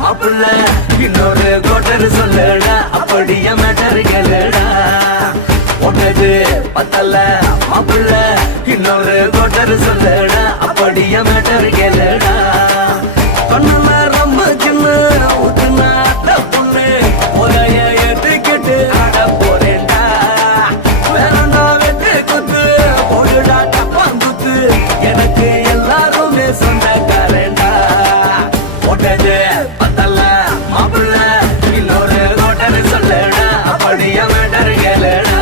மாப்பிள்ள இன்னொரு கோட்டர் சொல்லுடா அப்படிய மேட்டர் கேளுடா ஒட்டது பத்தல மாப்பிள்ள இன்னொரு கோட்டர் சொல்லுடா அப்படிய மேட்டர் கேளுடா கண்ணுல ரொம்ப சின்ன ஊத்துனா புண்ணு ஒரைய ஏத்துக்கிட்டு ஆட போறேன்டா வேறண்டா வெட்டு குத்து போடுடா டப்பாங்குத்து எனக்கு எல்லாருமே சொந்தக்காரேண்டா ஒட்டது பத்தல மாப்பிள்ள இன்னொரு கோட்டர் சொல்லுடா அப்படிய மேட்டர் கேளுடா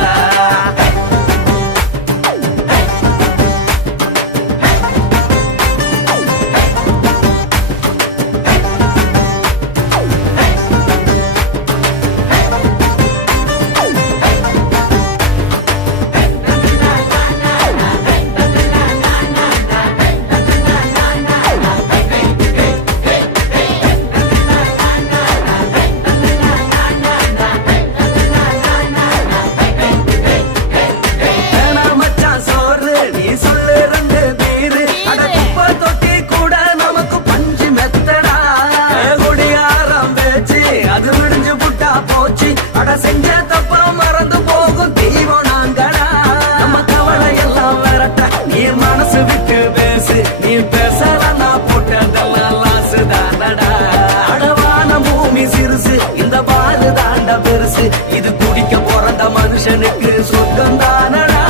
செஞ்ச தப்பா மறந்து போகும் தெய்வம் நாங்கடா நம்ம கவலை எல்லாம் விரட்ட நீ மனசு விட்டு பேசு நீ பேசலன்னா போட்டதெல்லாம் லாசு தானடா அடவான பூமி சிறுசு இந்த பாலு தாண்ட பெருசு இது குடிக்க பிறந்த மனுஷனுக்கு சொர்க்கம் தானடா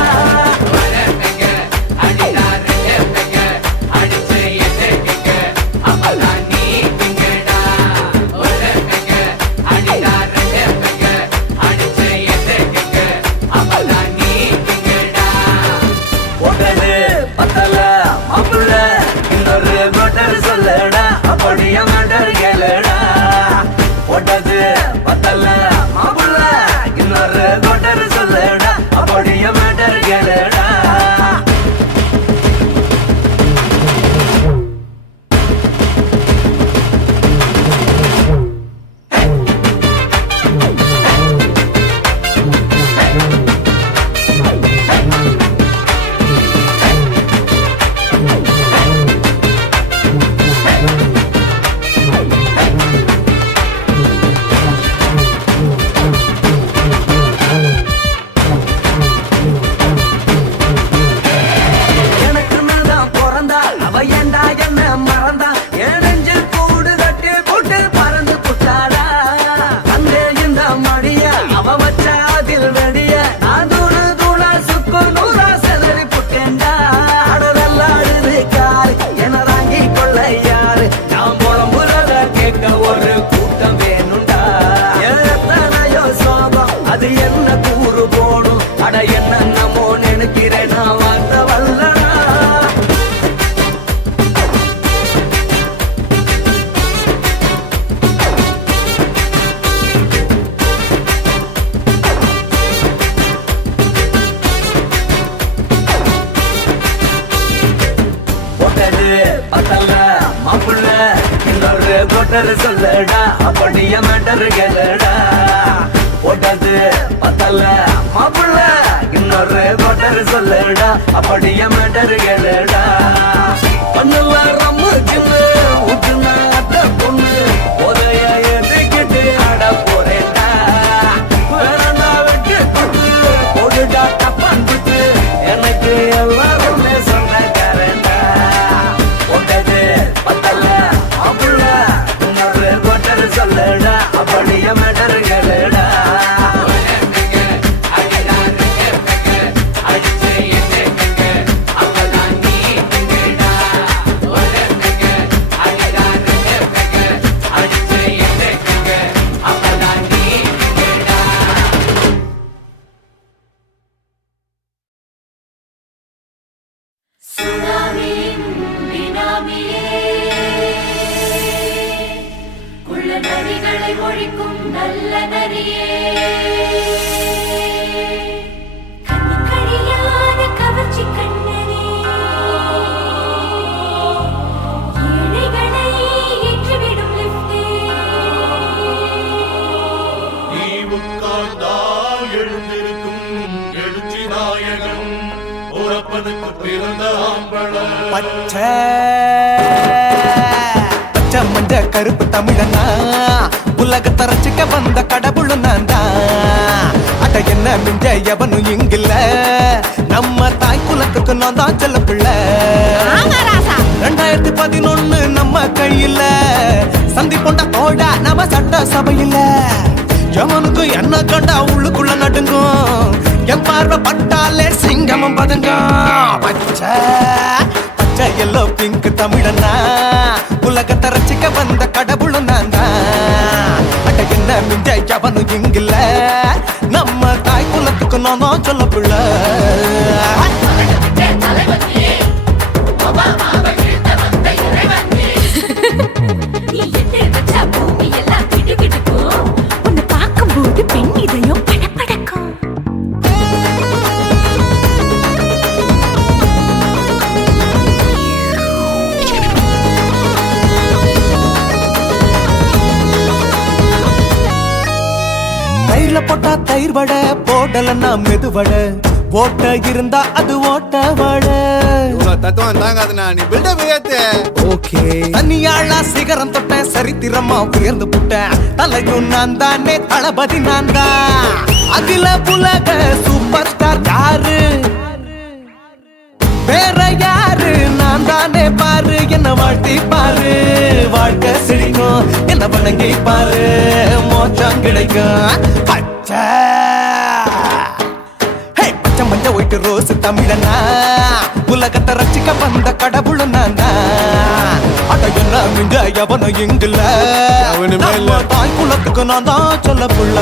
சொல்லடா அப்படிய மேட்டர் கேளுடா ஒட்டது பத்தல மாப்பிள்ள இன்னொரு கோட்டர் சொல்லடா அப்படிய மேட்டர் கேளுடா ஒரு கூட்டம் வேணுண்டா எத்தனையோ சோகம் அது என்ன கூறு போடும் அட என்னமோ நினைக்கிறேன் நான் வார்த்தை வல்லடா ஒட்டது பத்தல மாப்பிள்ள இன்னொரு கோட்டர் சொல்லடா அப்படிய மேட்டர் கேளுடா ஒட்டது பத்தல மாப்பிள்ள இன்னொரு கோட்டர் சொல்லடா அப்படிய மேட்டர் கேளுடா கண்ணுல ரொம்ப சின்ன ஊத்துனா பொண்ணு உதய எதுக்கிட்டு ஆட போறேன்டா வேறண்டா வெட்டு குத்து போடுடா டப்பாங்குத்து எனக்கு எல்லாருமே சொந்தக்காரேன்டா ஒட்டது பத்தல மாப்பிள்ள இன்னொரு கோட்டர் சொல்லடா அப்படிய மேட்டர் கேளுடா ஒழிக்கும் நல்ல நரியே கவர்ச்சி கண்ணனே ஏழைகளை ஏற்றிவிடும் லிப்டே நீ உட்கார்ந்தால் எழுந்திருக்கும் எழுச்சி நாயகன் உறப்பதுக்கு பிறந்த ஆம்பள பச்சை மஞ்ச கருப்பு தமிழனா உலகத்தை ரசிக்க வந்த கடவுள் நான் தான். அட என்ன மிஞ்ச எவனும் இங்கில்ல, நம்ம தாய் குலத்துக்கு நான் தான் செல்ல பிள்ளை. 2011 நம்ம கையில சந்தி கொண்ட கோடா நம்ம சட்ட சபையில. எவனுக்கு என்ன கண்டா உள்ளுக்குள்ள நடுங்கும், என் பார்வை பட்டாலே சிங்கமும் பதுங்கும். பச்சை பச்சை எல்லோ பிங்க் தமிழனா உலகத்தை ரசிக்க வந்த கடவுள் நான் தான். அட என்ன மிஞ்ச எவனும் இங்கில்ல, நம்ம தாய் குலத்துக்கு நான் தான் சொல்ல பிள்ளை. பெண் இதயம் படபடக்கும். தயிர்ல போட்டா தயிர் வடை, போடலன்னா மெதுவடை, ஓட்ட இருந்தா அது ஓட்ட வடை. தத்துவம் தாங்காதுண்ணா, நீ பில்டப் ஏத்து. ஓகே தனியாளா சிகரம் தொட்டேன், சரித்திரமா உயர்ந்து புட்டேன். தலையும் நான் தானே, தளபதி நான் தான். அகில உலக சூப்பர் ஸ்டார் யாரு, வேற யாரு, நான் தானே பாரு. என்ன வாழ்த்தி பாரு, வாழ்க்கை சிரிக்கும். என்ன வணங்கி பாரு, மோச்சம் கிடைக்கும். பச்சை பச்சை மஞ்ச ஒயிட்டு ரோஸ் தமிழனா உலகத்தை ரசிக்க வந்த கடவுள் நான் தான். அட என்ன மிஞ்ச எவனும் இங்கில்ல, நம்ம தாய் குலத்துக்கு நான் தான் சொல்ல புள்ள.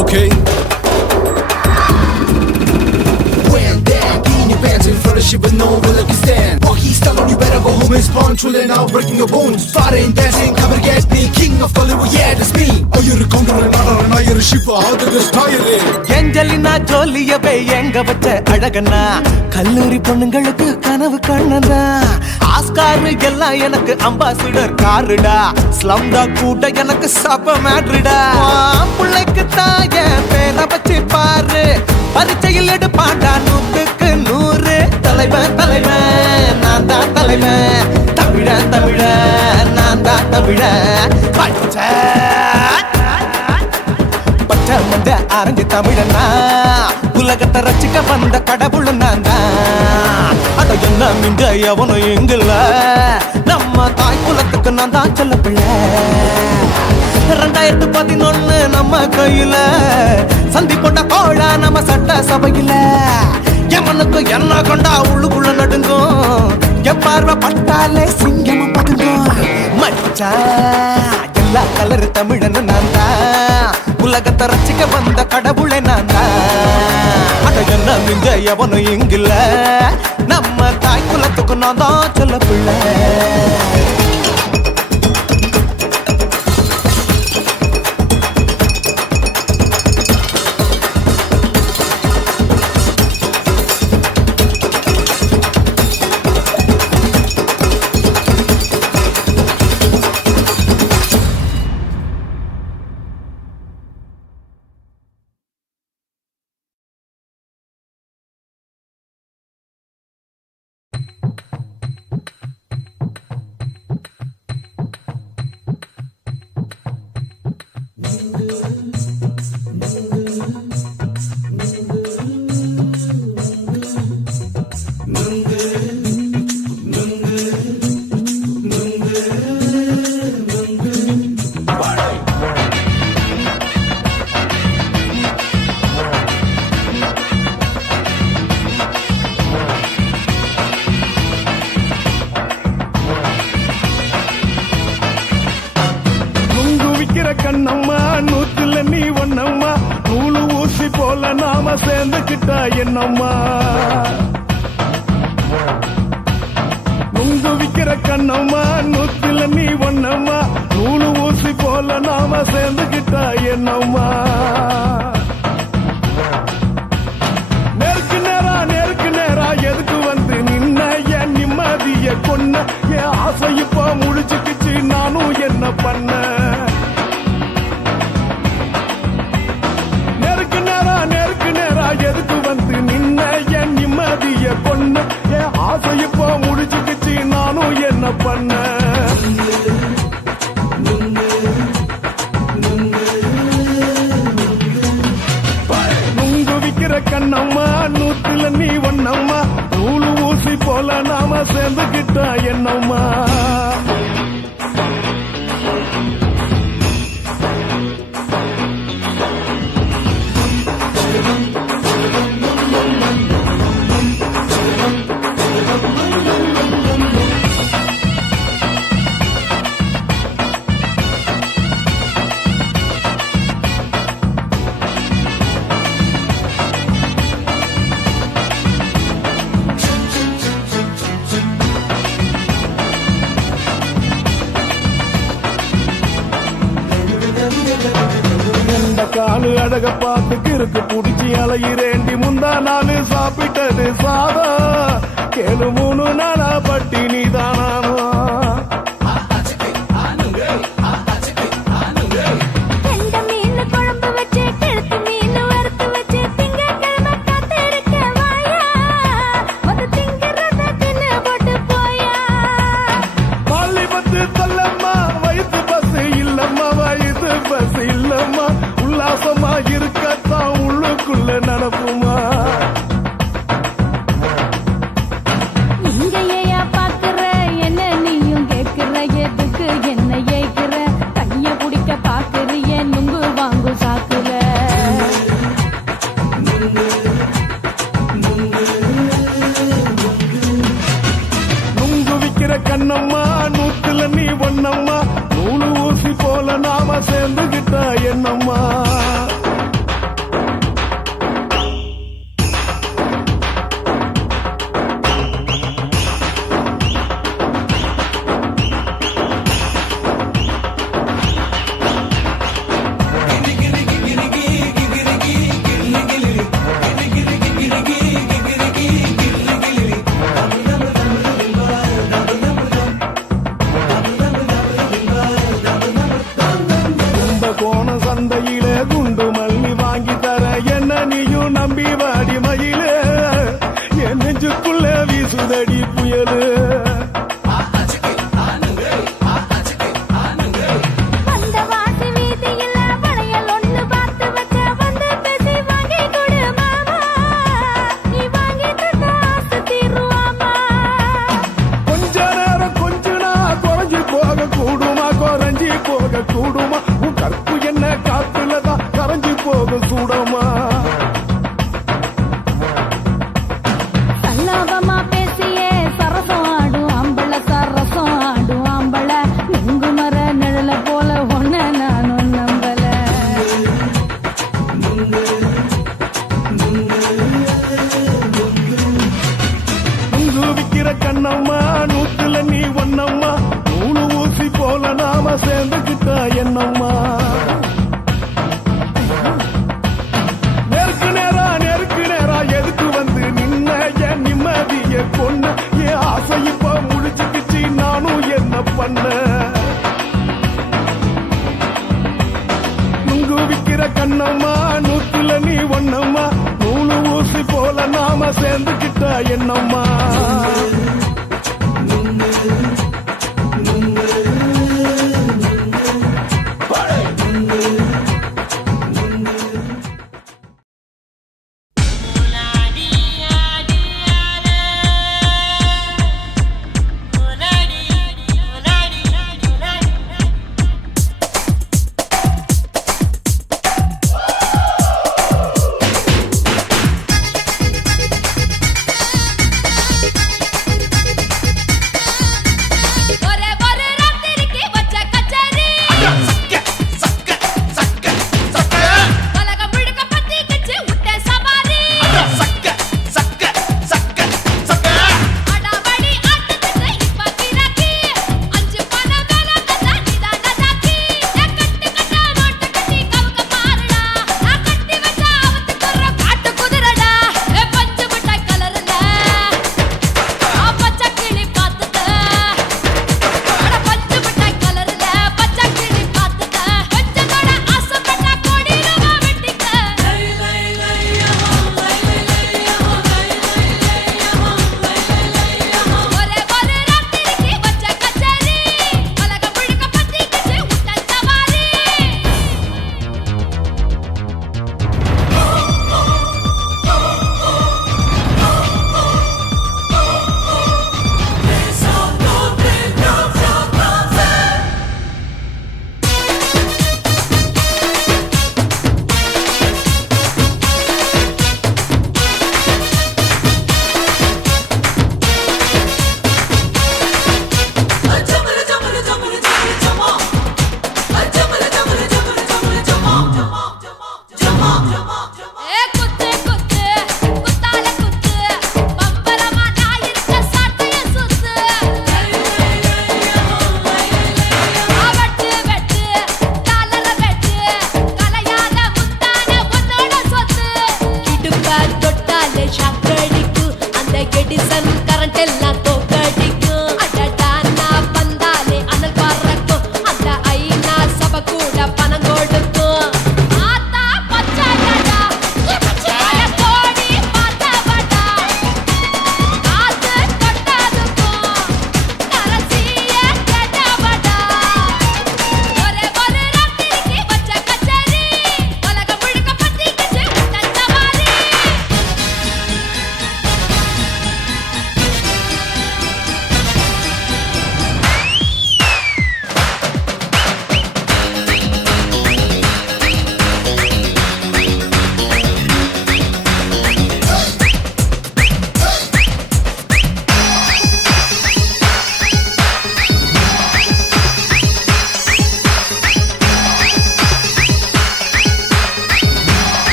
Okay. Shit, but no one like you stand. Oh, he's telling you better go home and spawn. Chillin' out, breaking your bones. Fighting, dancing, cover gas, me king of Hollywood, yeah, that's me. Oh, you're a counter and not you're a shipper. How did this tire it? Angelina ஜோலியவே எங்க வச்ச அழகனா, கல்லூரி பொண்ணுங்களுக்கு கனவு கண்ணனா. Oscar எல்லாம் எனக்கு ambassador காருடா, ஸ்லம்டா கூட எனக்கு சப்ப மேட்ருடா. பிள்ளைக்கு தாய பேரை வச்சு பாரு, பரீட்சையில் எடுப்பாண்டா 100க்கு 100. தலைவன் தலைவன் நான் தான் தலைவன், தமிழன் தமிழன் நான் தான் தமிழன். பச்சை பச்சை மஞ்ச ஆரஞ்சு தமிழனா உலகத்தை ரசிக்க வந்த கடவுள் நான் தான். அட என்ன மிஞ்ச எவனும் இங்கில்ல, நம்ம தாய் குலத்துக்கு நான் தான் சொல்ல பிள்ளை. 2011 நம்ம கையில சந்தி போட்ட கோழா நம்ம சட்ட சபையில. எவனுக்கு என்ன கொண்டா உள்ளுக்குள்ள நடுங்கும், என் பார்வை பட்டாலே சிங்கமும் பதுங்கும். மச்சா எல்லா கலர் தமிழன்னு நான் தான், உலகத்தை ரசிக்க வந்த கடவுளை நான் தான். அட என்ன மிஞ்ச எவனும் இங்கில்ல, நம்ம தாய் குலத்துக்கு நான் தான் சொல்ல பிள்ளை. கண்ணம்மா நூத்துல நீ ஒன்னம்மா, நூலு ஊசி போல நாம சேர்ந்துக்கிட்டா என்னம்மா. நுங்கு விக்கிற கண்ணம்மா நூத்துல நீ ஒன்னம்மா, நூலு ஊசி போல நாம சேர்ந்துக்கிட்டா என்னம்மா. நேருக்கு நேரா எதுக்கு வந்து நின்ன, என் நிம்மதிய கொன்ன, என் ஆசை இப்ப முடிச்சுக்கிச்சு பண்ண நெருக்கு நேரா எதுக்கு வந்து நின்ன என் நிம்மதிய கொன்ன என் ஆசை இப்போ முடிச்சுக்கிச்சு நானும் என்ன பண்ண நுங்கு விக்கிற கண்ணம்மா நூத்துல நீ ஒன்னம்மா நூலு ஊசி போல நாம சேர்ந்துகிட்டா என்னம்மா காலு அழக பார்த்து கிறுக்கு புடிச்சி அலையிறேண்டி முந்தா நாலு சாப்பிட்டது சாதா கேளு 3 நாளா பட்டினி தானாமா உல்லாசமா இருக்கத்தான் உள்ளுக்குள்ள நடப்புமா இங்கேயா பாக்குற என்ன நீயும் கேக்குற எதுக்கு என்ன ஏக்குற கைய குடிக்க பாக்குறிய நுங்கு வாங்கு சாக்குற நுங்கு விக்கிற கண்ணம்மா நூத்துல நீ ஒன்னம்மா நூலு ஊசி போல நாம சேர்ந்துகிட்டா என்னம்மா சந்தையில குண்டு மல்லி வாங்கி தர என்ன நீயும் நம்பி வாடி மயில என் நெஞ்சுக்குள்ள வீசுதடி புயலு கொஞ்ச நேரம் கொஞ்ச நாள் குறைஞ்சி போக கூடுமா குறைஞ்சி போக கூடுமா உன் கற்பு என்ன காத்துலதான் கரைஞ்சி போக சூடமா சல்லாபமா பேசியே சரசம் ஆடும் ஆம்பள சரசம் ஆடும் ஆம்பள நுங்கு மர நிழல போல ஒன்ன நானும் நம்பல நுங்கு விக்கிற கண்ணம்மா நூத்துல நீ ஒன்னம்மா நூலு ஊசி போல நாம சேர்ந்துகிட்டா என்னம்மா நெருக்கு நேரா எதுக்கு வந்து நின்ன என் நிம்மதிய கொன்ன என் ஆசை இப்ப முடிச்சுக்கிச்சு நானும் என்ன பண்ண நுங்கு விக்கிற கண்ணம்மா நூத்துல நீ ஒன்னம்மா நூலு ஊசி போல நாம சேர்ந்துகிட்டா என்னம்மா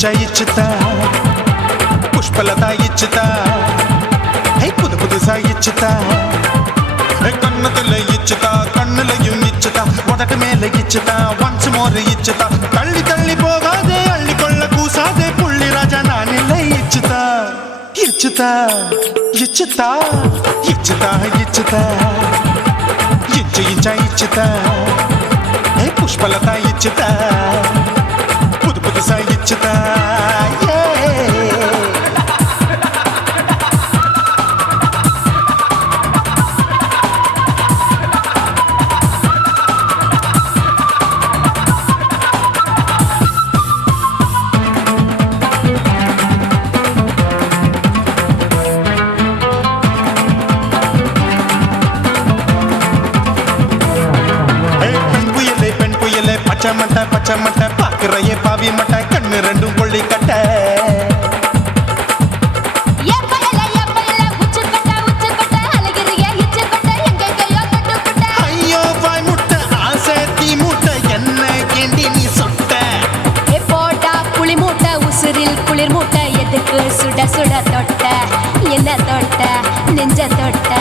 இச்சுதா புஷ்பலதா இச்சுதா புது புதுசா இச்சுதா கண்ணத்துல இச்சுதா கண்ணுலையும் இச்சுதா உதட்டு மேல இச்சுதா ஒன்ஸ் மோர் இச்சுதா தள்ளி தள்ளி போகாதே அள்ளி கொள்ள கூசாதே புள்ளி ராஜா நான் இல்லை இச்சுதா இச்சுதா இச்சுதா இச்சுதா இச்சுதா இச்சு இச்சா இச்சுதா புஷ்பலதா இச்சுதா புது புதுசா இச்சுதா பச்சை மட்டை பாக்குறையே பாவி மட்டை கண்ணு ரெண்டும் கொள்ளி கட்ட ஐயோ வாய் முட்டை ஆசை தீ முட்டை என்ன கேண்டி நீ சொட்ட போட்டா புளி மூட்டை உசுரில் குளிர் மூட்டை எதுக்கு சுட சுட தொட்ட என்ன தொட்ட நெஞ்ச தொட்ட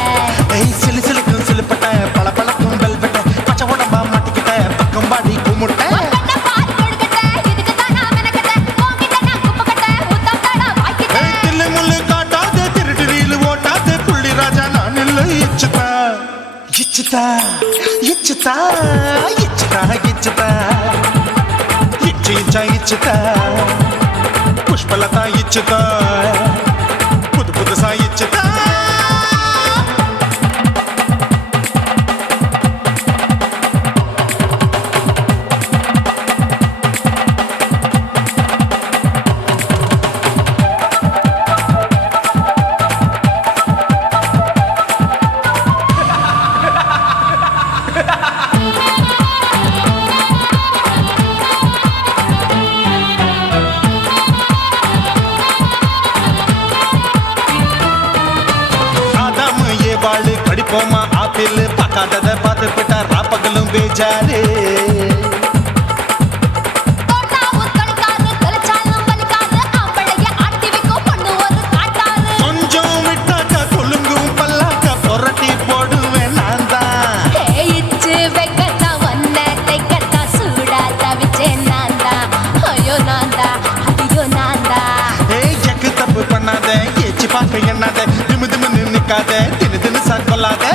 சிலு சிலுக்கும் சிலுப்பட்ட பல பழக்கும் வெல்வெட்ட பச்சை உடம்பா மாட்டிக்கிட்ட பக்கம் பாடி குமுட்ட இச்சுதா இச்சுதா இச்சுதா இச்சுதா இச்சு இச்சா இச்சுதா புஷ்பலதா இச்சுதா புது புதுசா இச்சுதா படிப்போமா ஆப்பிள் பார்க்காதத பார்த்து விட்டா ராப்பகலும் பேஜாரு கொஞ்சம் விட்டாக்கா கொலுங்கும் பல்லாக்க புரட்டி போடுவேன் நான் தான் இச்சு வைக்கத்தா வந்த தைக்கத்தா சூடா தவிச்சேன் நான் தான் ஐயோ நான் தான் ஐயோ நான் தான் எக்கு தப்பு பண்ணாத ஏச்சு பார்க்க எண்ணாத திமு திமுன்னு நிக்காத தினு தினு சாக்கொள்ளாத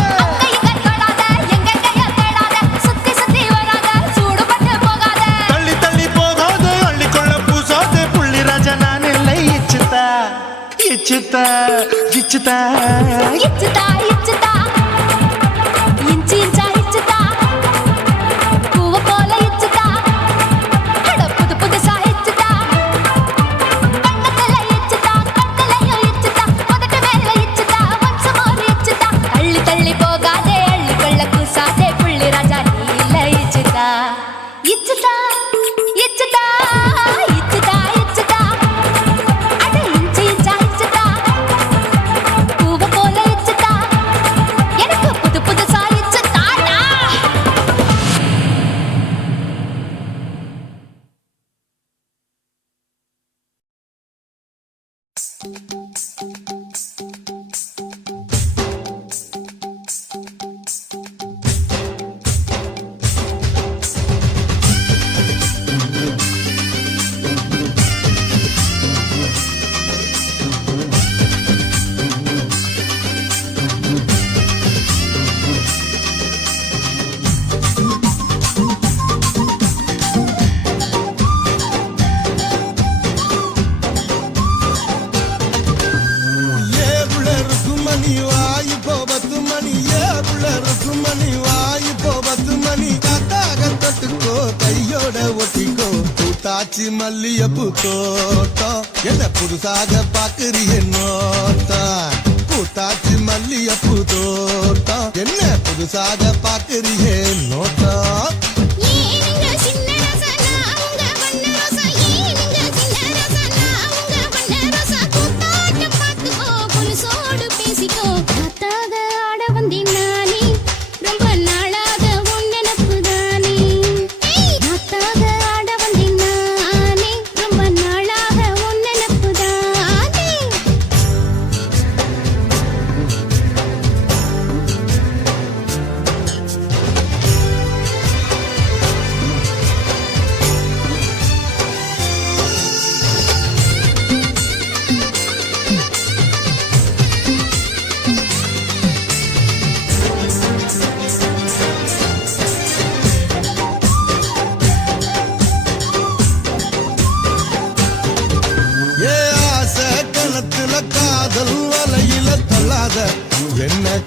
தள்ளி தள்ளி போகாத அள்ளி கொள்ள பூசாத புள்ளி ராஜா நான் இல்லை இச்சுதா இச்சுதா இச்சுதா இச்சுதா இச்சுதா இஞ்சி இஞ்சா இச்சுதா பூவ போல இச்சுதா புது புதுசா இச்சுதா கண்ணத்துல இச்சுதா கண்ணலையும் இச்சுதா உதட்டு மேல இச்சுதா வம்சமோர் இச்சுதா தள்ளி தள்ளி போகாதே அள்ளி கொள்ள கூசாதே புள்ளி ராஜா நீ இல்ல இச்சுதா இச்சுதா இச்சுதா இச்சுதா இச்சுதா அட இஞ்சி இஞ்சா இச்சுதா பூவ போல இச்சுதா எனக்கு புது புதுசா இச்சுதாடா தாச்சி மல்லியப்பூ தோட்டம் என்ன புதுசாக பாக்குறிய நோட்டம் பூத்தாச்சி மல்லியப்பூ தோட்டம் என்ன புதுசாக பாக்குறிய நோட்டம் நாளாக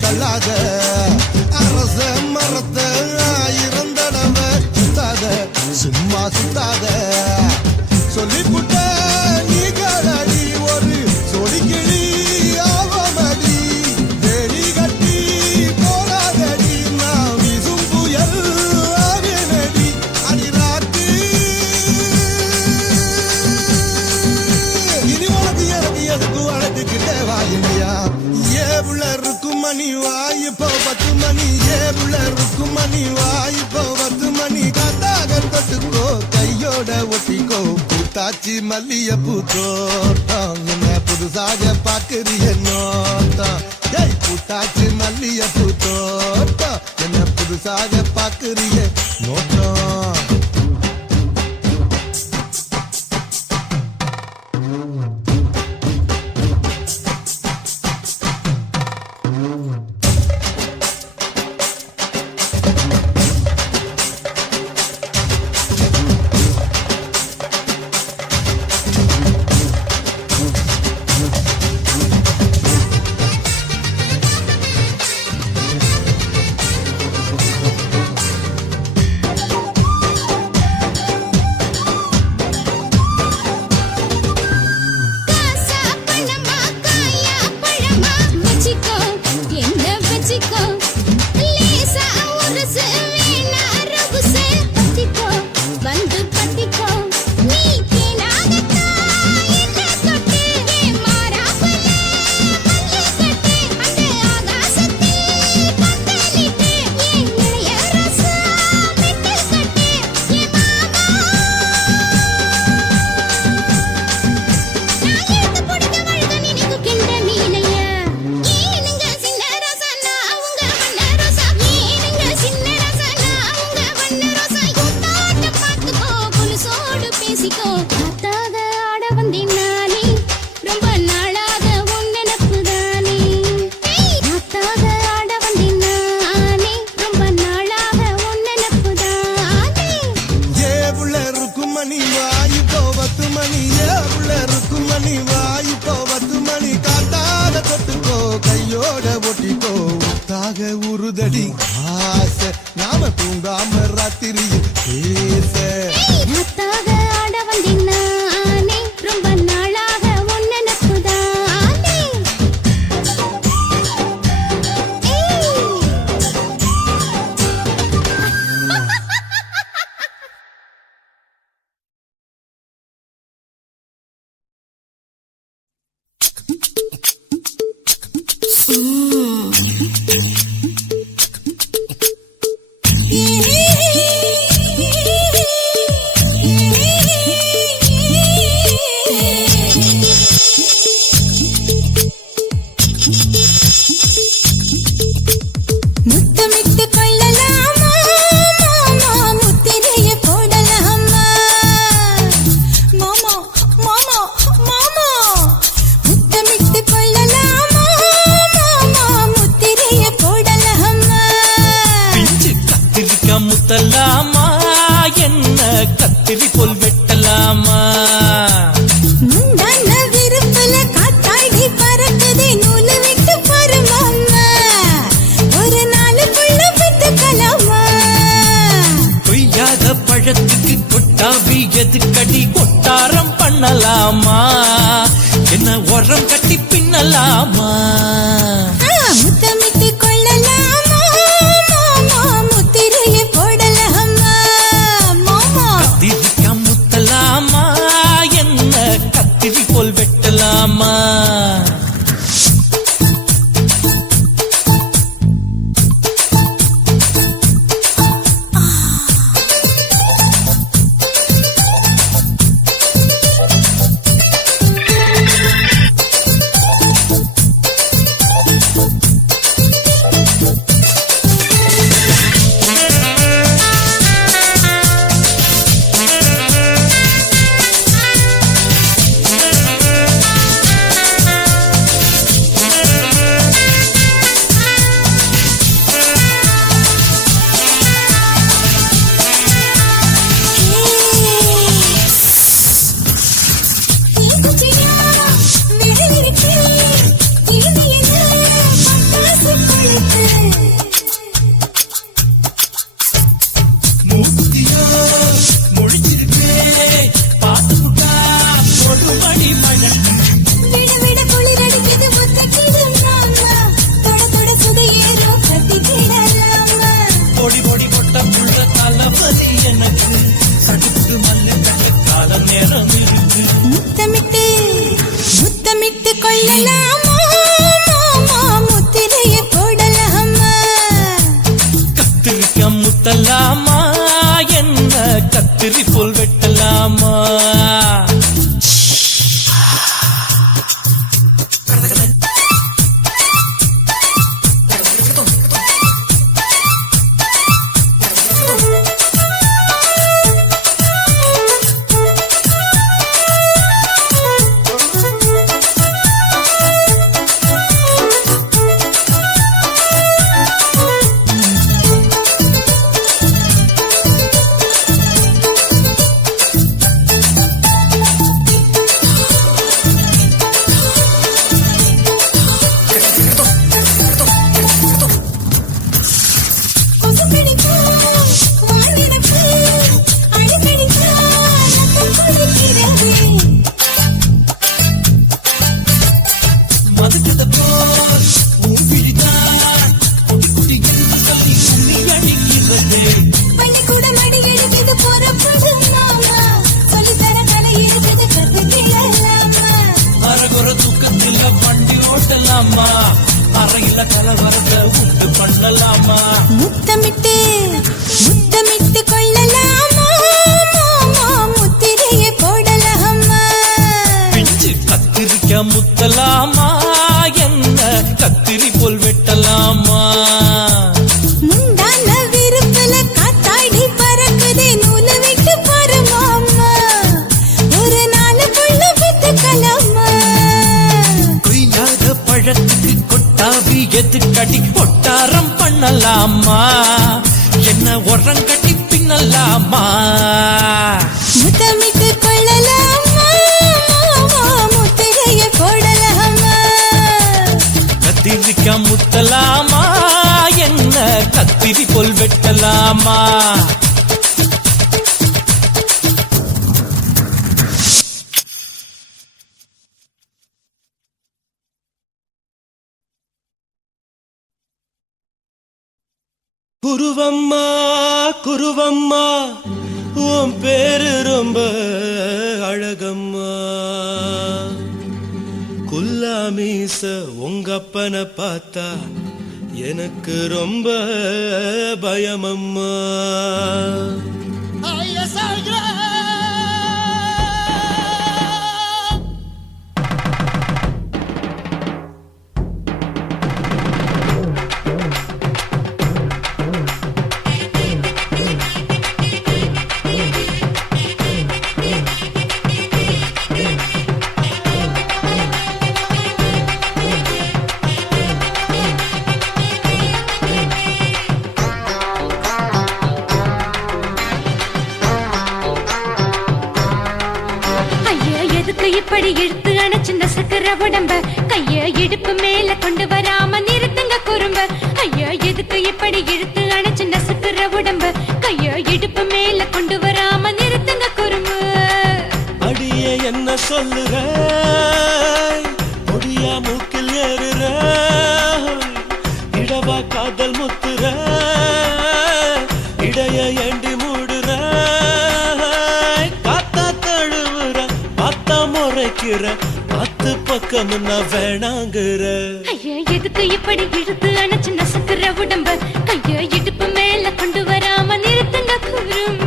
தள்ளாத அரச மரத்தை 1000 தடவை சுத்தாத சும்மா சுத்தாத சொல்லிப்புட்ட நீ காலடி ஒரு சொடிக்கிளி ஆவமடி வேலி கட்டி போராதடி நான் வீசும் புயல் ஆவேனடி அடிராத்து இனி உனக்கு எனக்கு எதுக்கு வளர்த்துக்கிட்ட வாயினியா ஏவுள்ள இருக்கும் மணி வாய்ப்போ 10 மணி ஏவுள்ள இருக்கும் மணி வாய்ப்போ 10 மணி காத்தாக தொட்டுக்கோ கையோட ஒட்டிக்கோ பூத்தாச்சி மல்லியப்பூ தோட்டம் என்ன புதுசாக பாக்குறிய நோட்டம் ஜெய் பூத்தாச்சி மல்லியப்பூ தோட்டம் என்ன புதுசாக பாக்குறிய நோட்டம் காசா பணமா காயா பழமா வச்சிக்கோ என்ன வச்சிக்கோ லேசா உரசு வேணா ரகுசு பத்திக்கோ வந்து பத்திக்கோ நீ கேனாகத்தா என்ன தொட்டு மாறாப்பல மல்லி கட்டு அந்த ஆகாசத்தில் பந்தலிட்டு என் இளைய ரசா மெட்டல் கட்டு என் மாமா நான் எடுத்து போடுங்க வழுக நினைக்கும் கிண்ட மீனையா ஏனுங்க சின்ன ரசனா அவங்க வண்ண ரோசா ஏனுங்க சின்ன ரசனா அவங்க வண்ண ரோசா கூத்தாட்ட பார்த்துக்கோ புலுசோடு பேசிக்கோ காத்தாக ஆட வந்தேன் நானே ரொம்ப நாளாக உன் நினப்பு தானே காத்தாக ஆட வந்தேன் நானே ரொம்ப நாளாக உன் நினப்பு தானே ஏவுள்ள இருக்கும் மணி வாய்ப்போ 10 மணி ஏவுள்ள இருக்கும் மணி வாய்ப்போ 10 மணி காத்தாட தொட்டுக்கோ கையோட ஒட்டிக்கோ தாக உருதடி ஆசை நாம தூங்காம ராத்திரியில் பேச காத்தாக ஆட வந்தேன் நானே ரொம்ப நாளாக உன் நினப்பு தானே முத்தமிட்டு கொள்ளலாமா மாமா முத்திரைய போடலாமா மாமா மாமா மாமா முத்தமிட்டு கொள்ளலாமா மாமா முத்திரைய போடலாமா பிஞ்சு கத்திரிக்கா முத்தலாமா என்ன கத்திரி போல் வெட்டலாமா முந்தான விருப்பல காத்தாடி பறக்குதே நூலு விட்டு பாரு மாமா ஒரு நாளுக்குள்ள பெத்துக்கலாமா கொய்யாத பழத்துக்கு கொட்டாவி எதுக்கடி கொட்டாரம் பண்ணலாமா என்ன உரம் கட்டி பின்னலாமா முத்தமிட்டு கொள்ளலாமா மாமா முத்திரைய போடலாமா மாமா கத்திரிக்கா முத்தலாமா என்ன கத்திரி போல் வெட்டலாமா விட விட குளிரடிக்குது முத்தக்கிடும் மாமா தொட தொட சுதையேறோ கட்டிக்கிடலாமா பொடி பொடி கொட்ட புள்ள தளபதி எனக்கு சடுக்கு மல்லு கட்டு காலம் நேரம் இருக்கு முத்தமிட்டு முத்தமிட்டு கொள்ளலாமா மாமா முத்திரையை போடலாமா கத்திரிக்க முத்தலாமா என்ன கத்திரி போல் வெட்டலாமா அறையில கலவரத்தை உண்டு பண்ணலாமா முத்தமிட்டு முத்தமிட்டு கொள்ளலாமா மாமா முத்திரையை போடலாமா பிஞ்சு கத்திரிக்க முத்தலாமா என்ன கத்திரி போல் வெட்டலாமா முந்தான விருப்பல காத்தாடி பறக்குதே நூல விட்டு பாரு மாமா ஒரு நாள் புள்ள வித்துக்கலாமா கொய்யாத பழத்துக்கு கொட்டாவி எதுக்கடி ஒட்டாரம் பண்ணலாமா என்ன உரங்கட்டி பின்னலாமா முத்தமிட்டு கொள்ளலாமா மாமா முத்திரையை போடலாமா கத்திரிக்க முத்தலாமா என்ன கத்திரி போல் வெட்டலாமா குருவம்மா குருவம்மா உன் பேரு ரொம்ப அழகம்மா குல்லாமீச உங்க அப்பனை பார்த்தா எனக்கு ரொம்ப பயமம்மா இப்படி இழுத்து அணைச்சு நசுக்கிற உடம்ப கைய இடுப்பு மேல கொண்டு வராம நிறுத்துங்க குறும்ப ஐயா எதுக்கு இப்படி இழுத்து அணைச்சு நசுக்கிற உடம்ப கைய இடுப்பு மேல கொண்டு வராம நிறுத்துங்க குறும்ப அடியே என்ன சொல்லுற முடியா மூக்கில் ஏறுற இடவா காதல் முத்துற இடைய ஏண்டி மூடுற காத்தா தழுவுற பார்த்தா முறைக்கிற பத்து பக்கம் நான் வேணாங்குற ஐயா எதுக்கு இப்படி இழுத்து அணைச்சு நசுக்கிற உடம்ப கைய இடுப்பு மேல கொண்டு வராம நிறுத்துங்க குறும்ப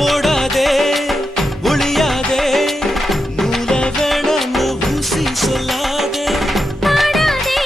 ஓடாதே ஒளியாதே நூல வேணான்னு ஊசி சொல்லாதே பாடாதே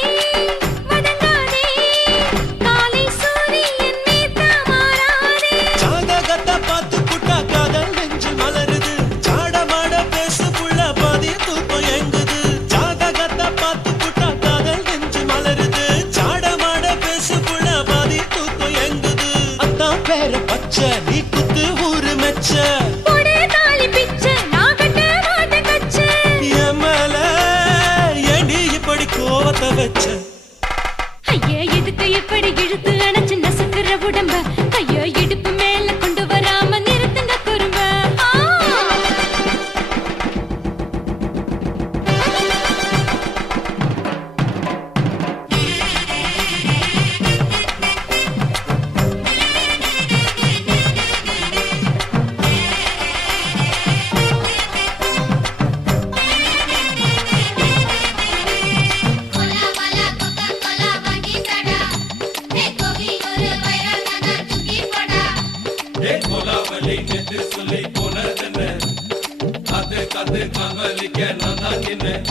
வந்து காவலிக்க நான் தான் நின்னேன்.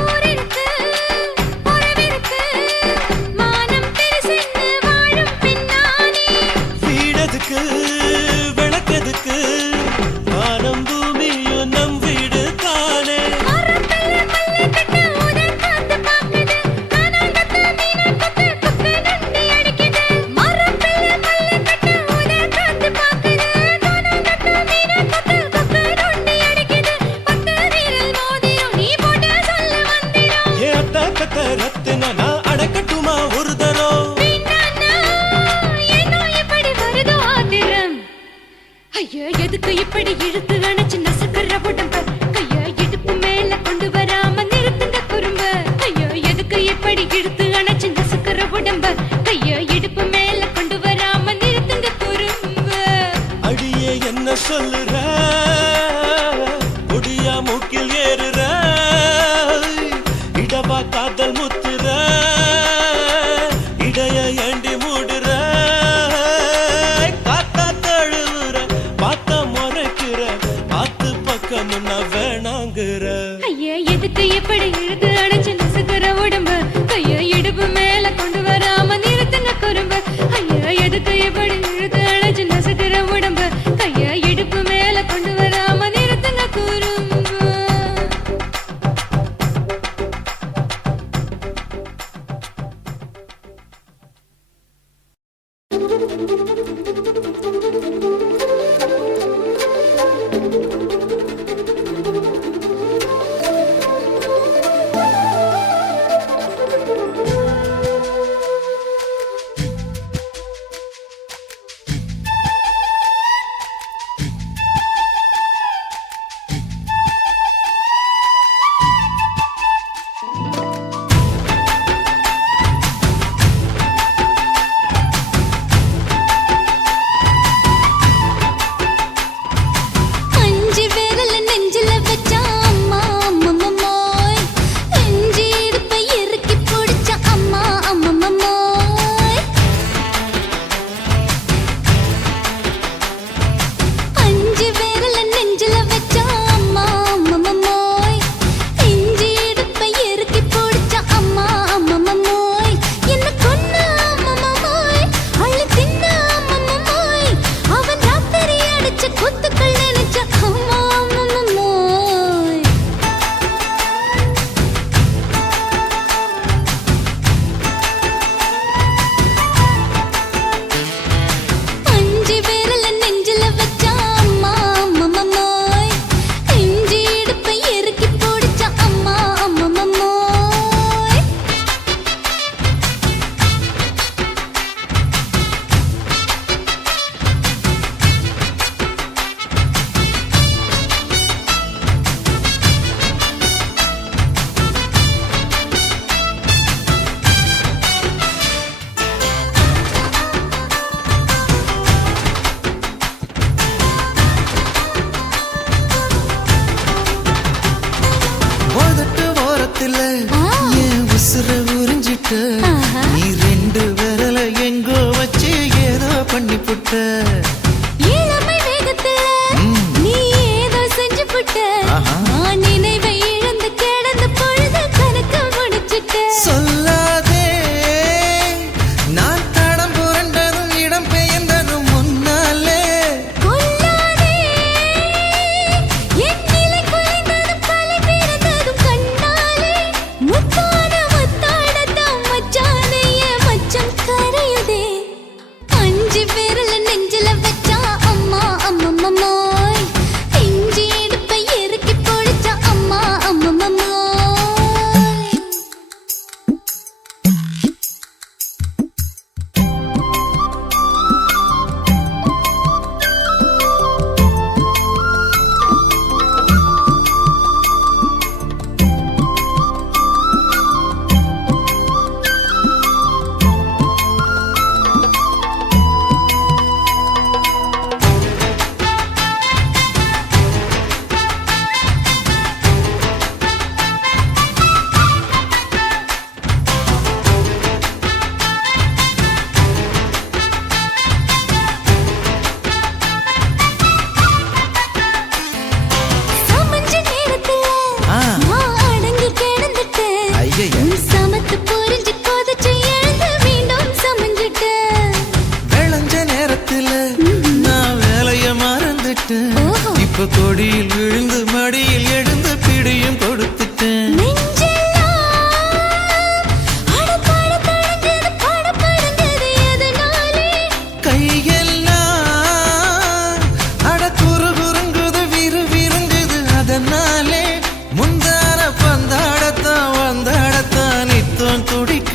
ஊரிருக்கு, உறவிருக்கு, மானம் பெருசென்று வாழும் பெண்ணானே. வீடதுக்கு விளக்கதுக்கு வானம் பூமியும் நம் வீடு தானே. மரத்துல மல்லி கட்டு உதன் காத்து பாக்குது, கானாங்கத்து மீன் கொத்து குக்கு நண்டி அடிக்குது. மரத்துல மல்லி கட்டு உதன் காத்து பாக்குது, கானாங்கத்து மீன் கொத்து குக்கு நண்டி அடிக்குது. பத்து விரல் மோதிரம் நீ போட்ட சொல்ல வந்திடும். ஏ அத்த கத்த ரத்தின நான் அடக்கட்டுமா ஒரு தரம். வீணானா, ஏனோ இப்படி வருதோ ஆத்திரம். ஐயோ, எதுக்கு இப்படி இழுத்து அணைச்சு நசுக்குற உடம்ப? கைய இடுப்பு மேல கொண்டு வராம நிறுத்துங்க குறும்ப. ஐயோ, எதுக்கு இப்படி இழுத்து அணைச்சு நசுக்குற உடம்ப? கைய இடுப்பு மேல கொண்டு வராம நிறுத்துங்க குறும்ப. அடியே என்ன சொல்லுற, ஒடியா மூக்கில் ஏறுற, இடவா காதல் முத்துற.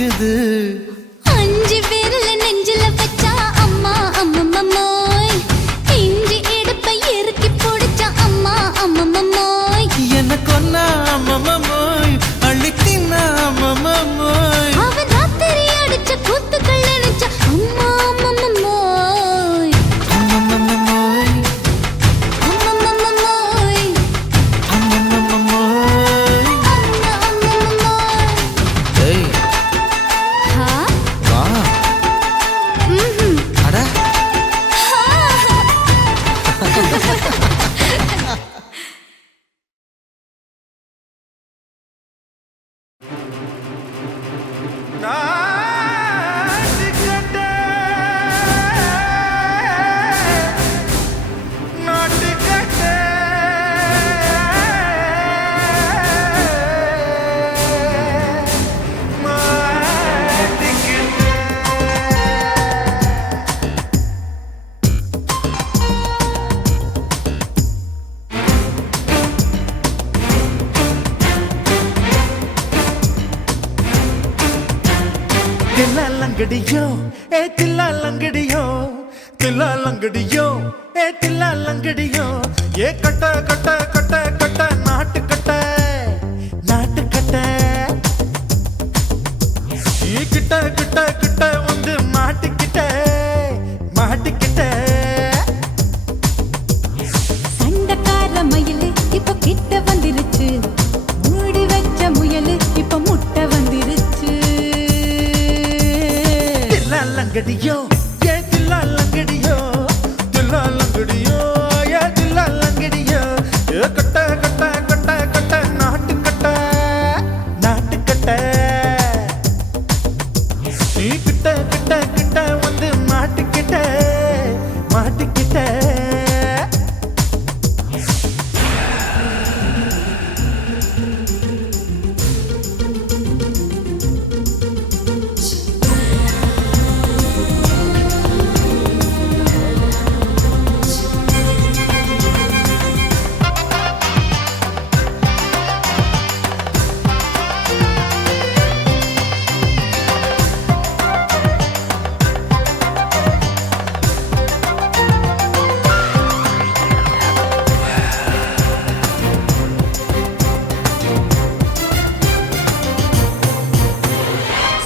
இருக்குது. 5 விரல நெஞ்சில வச்சா அம்மா அம்மம்மோய், இஞ்சி இடுப்பை இறுக்கி பிடிச்சா அம்மா அம்மம்மோய், எனக்கு ஒன்னா அம்மம்மோய், அள்ளித்தின்னா அம்மம்மோய். அவன் ராத்திரி அடிச்ச கூத்துக்கள் நினைச்சா அம்மா அம்மம்மோய், அம்மம்மோய், அம்மம்மோய், அம்மம்மோய். அம்மா அம்மம்மோய். ஏய் ஹா? வா. ம்ஹும். அட தில்லாலங்கடியோ ஏ தில்லாலங்கடியோ, தில்லாலங்கடியோ ஏ தில்லாலங்கடியோ, ஏ கட்ட கட்ட கட்ட கட்ட நாட்டு கட்ட நாட்டு கட்ட, நீ கிட்ட கிட்ட கிட்ட வந்து மாட்டிக்கிட்ட மாட்டிக்கிட்ட. சண்டக்கார மயிலு இப்ப கிட்ட வந்துருச்சு, மூடி வச்ச முயலு இப்ப முட்டை வந்துருச்சு. தில்லாலங்கடியோ ஏ தில்லாலங்கடியோ, தில்லாலங்கடியோ ஏ தில்லாலங்கடியோ, ஏ கட்ட கட்ட கட்ட கட்ட நாட்டு கட்ட நாட்டு கட்ட, நீ கிட்ட கிட்ட கிட்ட வந்து மாட்டிக்கிட்ட மாட்டிக்கிட்ட.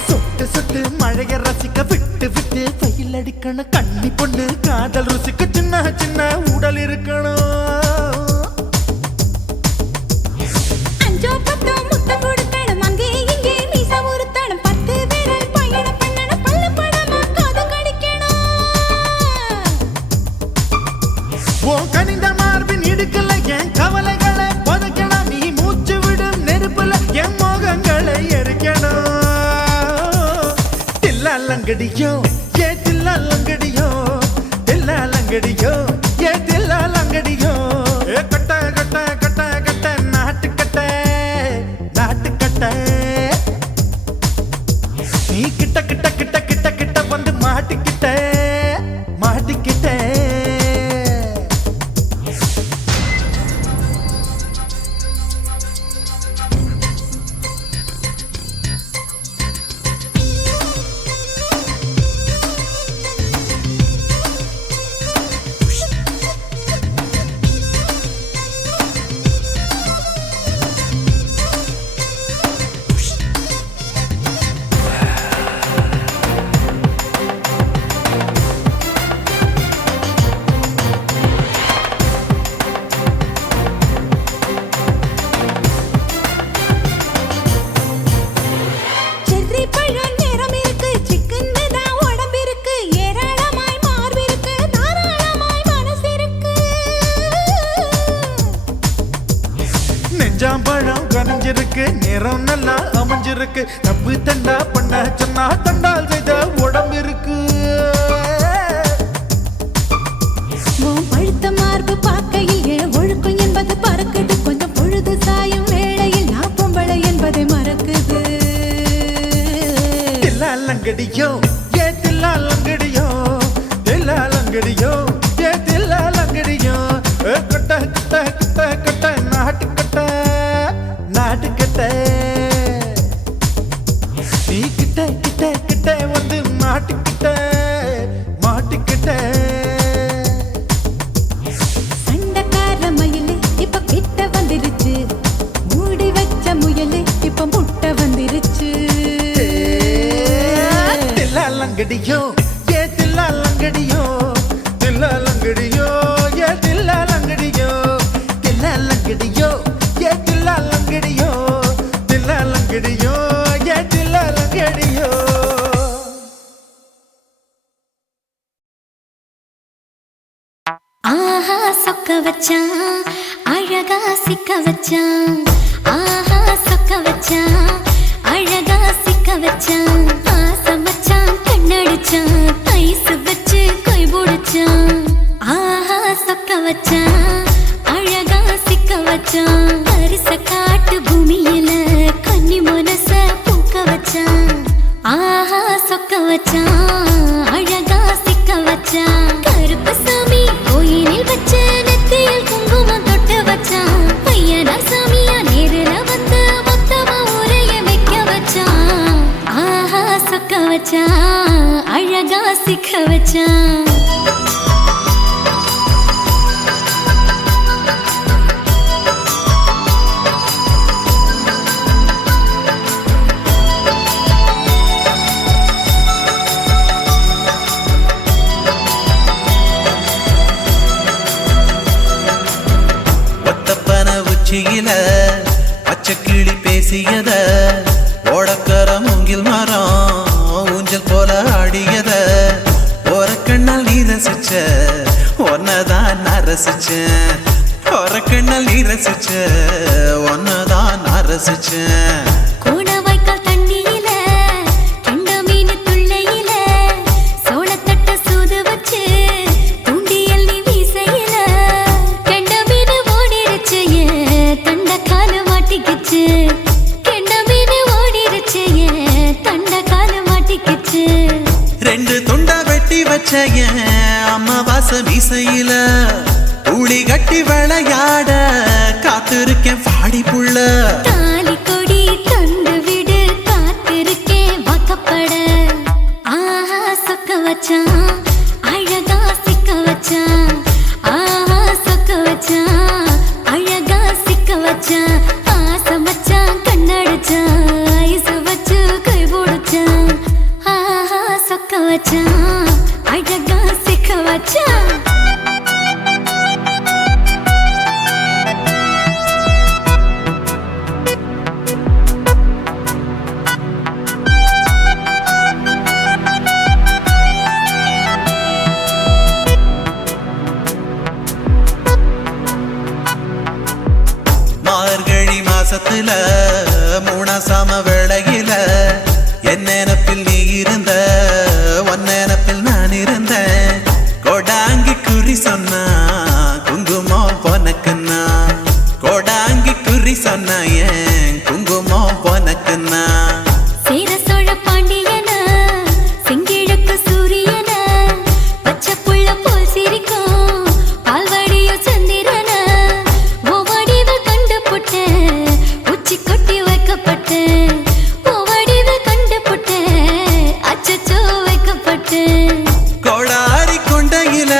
சொட்டு சொட்டு மழைய ரசிக்க விட்டு விட்டு வெயில் அடிக்கணும், கண்ணி பொண்ணு காதல் ருசிக்க சின்ன சின்ன உடல் இருக்கணும். அஞ்சோ பத்தோ முத்தம் கொடுக்கணும், அங்கே இங்கே மீசா உறுத்தணும், 10 விரல் பயணம் பண்ணணும், பல்ல படமா காது கடிக்கணும். உன் கனிந்த மார்பின் இடுக்கல என் கவலைகளை புதைக்கணும், நீ மூச்சு விடும் நெருப்புல என் மோகங்களை எரிக்கணும். தில்லாலங்கடியோ ஏ தில்லாலங்கடியோ, தில்லாலங்கடியோ ஏ தில்லாலங்கடியோ, ஏ கட்ட கட்ட கட்ட கட்ட நாட்டு கட்ட நாட்டு கட்ட, நீ கிட்ட கிட்ட கிட்ட கிட்ட கிட்ட வந்து மாட்டிக்கிட்ட மாட்டிக்கிட்ட. செர்ரி பழம் நிறம் இருக்கு, சிக்கன்னு தான் உடம்பு இருக்கு, ஏராளமாய் மார்பு இருக்கு, தாராளமாய் மனசு இருக்கு. நெஞ்சாம்பழம் கனிஞ்சிருக்கு, நிறம் நல்லா அமைஞ்சிருக்கு, தப்பு தண்டா பண்ண சொன்னா தண்டால் செய்த உடம்பு இருக்கு. உன் பழுத்த மார்பு பார்க்கையில் என் ஒழுக்கம் என்பது பறக்குது, கொஞ்சம் பொழுது சாயும் வேளையில் நான் பொம்பளை என்பதை மறக்குது. தில்லாலங்கடியோ ஏ தில்லாலங்கடியோ, தில்லாலங்கடியோ ஏ தில்லாலங்கடியோ, ஏ கட்ட கட்ட கட்ட கட்ட நாட்டு கட்ட நாட்டு கட்ட, நீ கிட்ட கிட்ட கிட்ட கிட்ட வந்து மாட்டிக்கிட்ட மாட்டிக்கிட்ட சண்டக்கார மயிலு இப்ப கிட்ட வந்துருச்சு மூடி வச்ச முயலு இப்ப முட்டை வந்துருச்சு தில்லாலங்கடியோ ஏ தில்லாலங்கடியோ தில்லாலங்கடியோ ஏ தில்லாலங்கடியோ தில்லாலங்கடியோ ஏ தில்லாலங்கடியோ தில்லாலங்கடியோ ஏ தில்லாலங்கடியோ ஆஹா சொக்க வச்சான் அழகா சிக்க வச்சான் ஆஹா சொக்க வச்சான் அழகா சிக்க வச்சான் ஆசை மச்சான் கண்ணடிச்சான் ஐஸ் வச்சு கை போடுச்சான் ஆஹா சொக்க வச்சான் அழகா சிக்க வச்சான் அரிச காட்டு பூமியில கன்னி மனச பூக்க வச்சான் ஆஹா சொக்க வச்சான் அழகா சிக்க வச்சான் கருப்பு சாமி கோயிலில் வச்ச நெத்தியில் குங்குமம் தொட்டு வச்சான் பையனா சாமியா நேரில வந்து மொத்தமா ஊரைய வைக்க வச்சான் ஆஹா சொக்க வச்சான் அழகா சிக்க வச்சான் உச்சியில பச்சைக்கிளி பேசியத ஓடக்கர மூங்கில் மரம் ஊஞ்சல் போல ஆடியத ஒரு கண்ணால் நீ ரசிச்ச ஒன்னதான் நான் ரசிச்சேன் ஒரு கண்ணால் நீ ரசிச்ச ஒன்னதான் நான் ரசிச்சேன் கோணவாய்க்கால் தண்ணியில கெண்ட மீன் துள்ளையில சோளத்தட்ட சூது வச்சு தூண்டியல் நீ வீசையில கெண்ட மீன் ஓடிருச்சு தண்ட காலு மாட்டிக்கிச்சு கெண்ட மீன் ஓடிருச்சு தண்ட காலு மாட்டிக்கிச்சு ரெண்டு துண்டா வெட்டி வச்ச அம்மாவாச மீசையில ஊழி கட்டி விளையாட காத்திருக்கேன் பாடி புள்ள தாலி கொடி தந்து விடு காத்திருக்கேன் வாக்கப்பட ஆஹா சொக்க வச்சான் அழகா சிக்க வச்சான் ஆஹா சொக்க வச்சான் அழகா சிக்க வச்சான் ஆசை மச்சான் கண்ணடிச்சான் ஐஸ் வச்சு கை போடுச்சான் ஆஹா சொக்க வச்சான் அழகா சிக்க வச்சான் மார்கழி மாசத்துல மூணாசாம வேளையில என் நினப்பில் நீ இருந்த உன் நினப்பில் நான் இருந்தேன் கோடாங்கி குறி சொன்னா குங்குமம் பொனக்குன்னா கோடாங்கி குறி சொன்னா ஏன் குங்குமம் பொனக்குன்னா சேர சோழ பாண்டியன செங்கிழக்கு சூரியன பச்சை புள்ள போல் சிரிக்கும் பால்வாடியோ சந்திரன ஓவடிவ கண்டு புட்ட உச்சி கொட்டி வைக்கப்பட்டு ஓவடிவ கண்டு புட்ட அச்சச்சோ வைக்கப்பட்டு கோடாரி கொண்டையில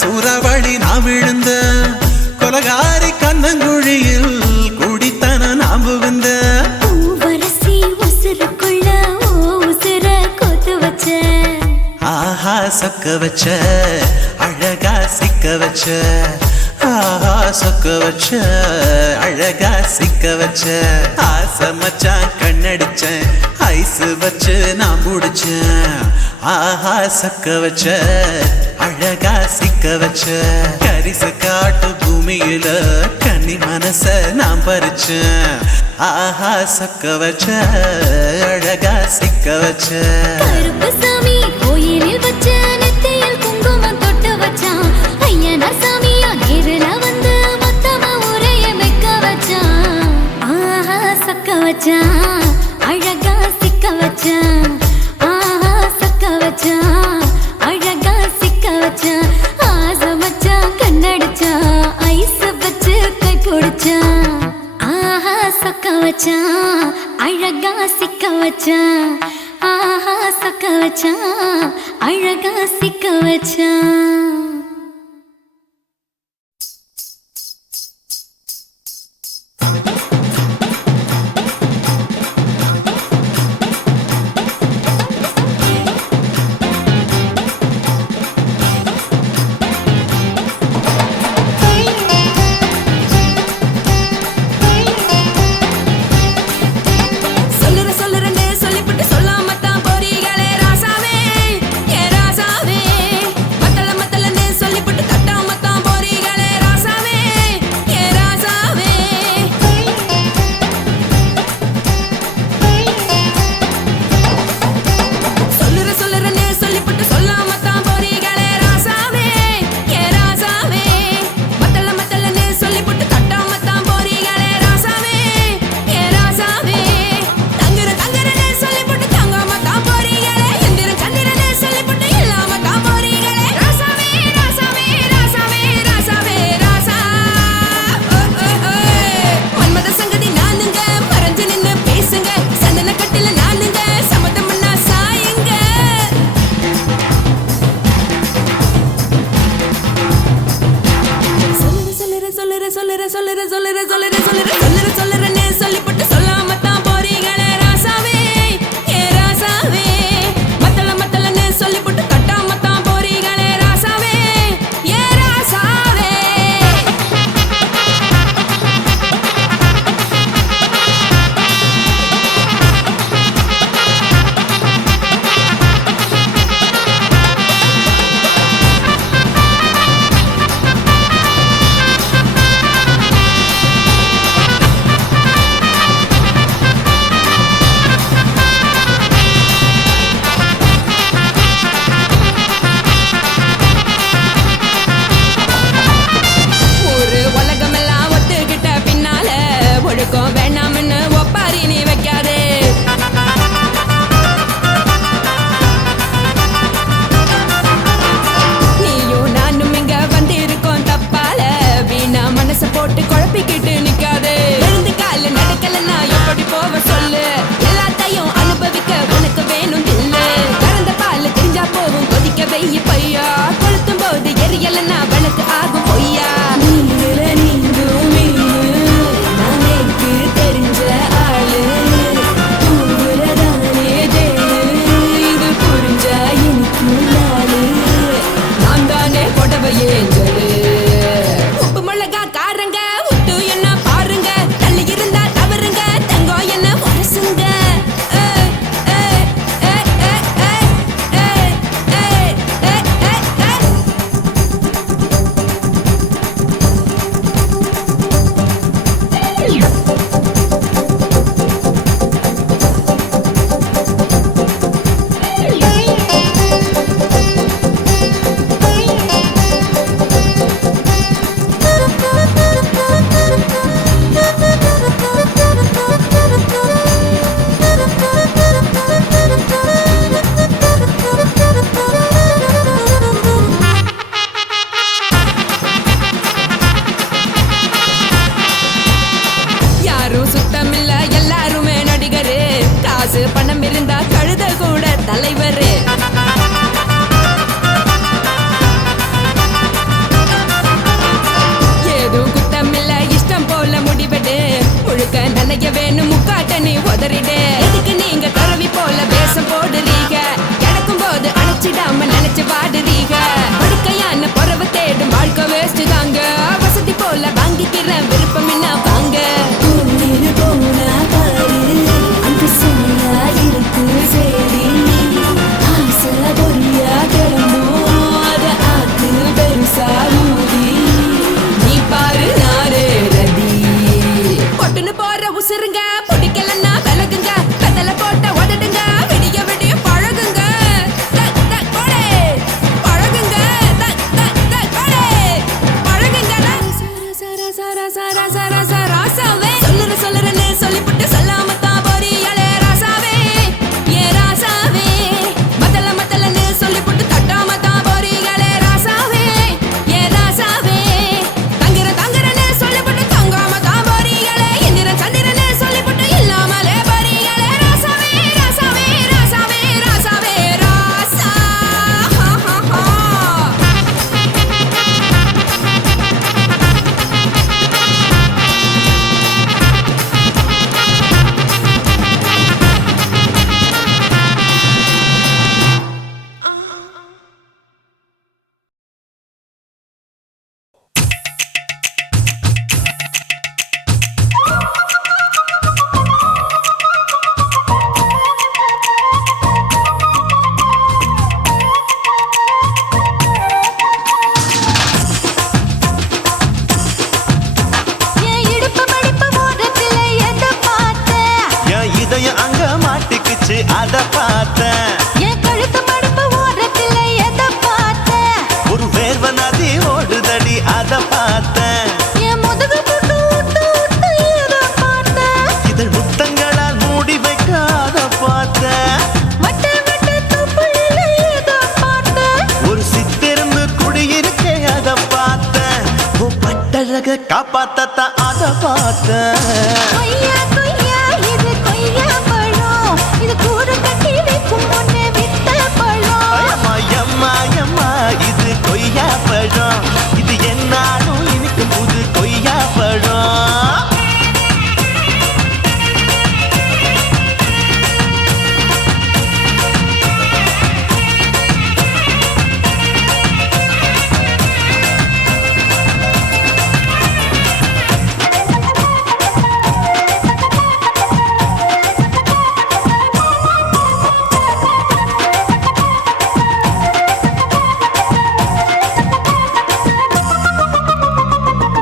சூறாவளி நான் விழுந்த கொலகாரி கண்ணங்குழியில் குடித்தன நாம் விழுந்த பூவரசி உசுருக்குள்ள ஓ உசுர கோத்து வச்ச ஆஹா சொக்க வச்ச அழகா சிக்க வச்ச ஆஹா சொக்க வச்ச அழகா சிக்க வச்ச ஆசை மச்சான் கண்ணடிச்சேன் ஐஸ் வச்சு நான் முடிச்சேன் ஆஹா சொக்க வச்ச அழகா சிக்க வச்ச கரிச காட்டு பூமியில கன்னி மனச நான் பறிச்சேன் ஆஹா சொக்க வச்ச அழகா சிக்க வச்ச கருப்பு சாமி கோயிலில் வச்ச நெத்தியில் குங்குமம் தொட்டு வச்சான் ஐயனா சாமியா நேரில வந்து மொத்தமா ஊரைய வைக்க வச்சான் ஆஹா சொக்க வச்சான் அழகா சிக்க வச்சான் ஆஹா சொக்க வச்சான் அழகா சிக்க வச்சான் ஆசை மச்சான் கண்ணடிச்சான் ஐஸ் வச்சு கை போடுச்சான் ஆஹா சொக்க வச்சான் அழகா சிக்க வச்சான் வச்சான் அழகா சிக்க வச்சான் காப்பாத்தத்தான் அத பார்த்தேன். கொய்யா கொய்யா இது கொய்யா பழம், இது கூடு கட்டி வைக்கும் முன்னே வித்த பழம். அம்மா எம்மா எம்மா இது கொய்யா பழம், இது என்னாலும் இனிக்கும் புது கொய்யா பழம்.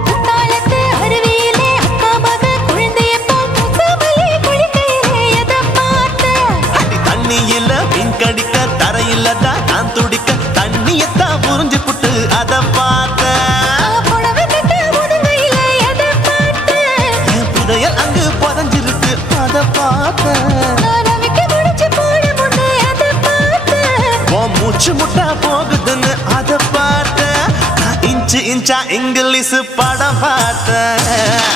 குத்தாலத்து அருவியிலே அக்கா மக குழந்தைய போல் முகமலே குளிக்கையிலே எதை பார்த்தேன்? அடி தண்ணியில மீன் கடிக்க தரையில தான் நான் துடிக்க தண்ணியத்தான் புரிஞ்சு புட்டு அத பார்த்தேன். புடவை கட்ட முதுகையிலே எதை பார்த்தேன்? என் புதையல் அங்கு புதஞ்சிருக்கு அத பார்த்தேன். நான் அவிக்க முடிச்சு போட முன்னே எதை பார்த்தேன்? உன் மூச்சு முட்டா போகுதுன்னு அத பார்த்தேன். நான் இன்ச்சு இன்ச்சா இங்கிலீஷ் படம் பார்த்தேன்.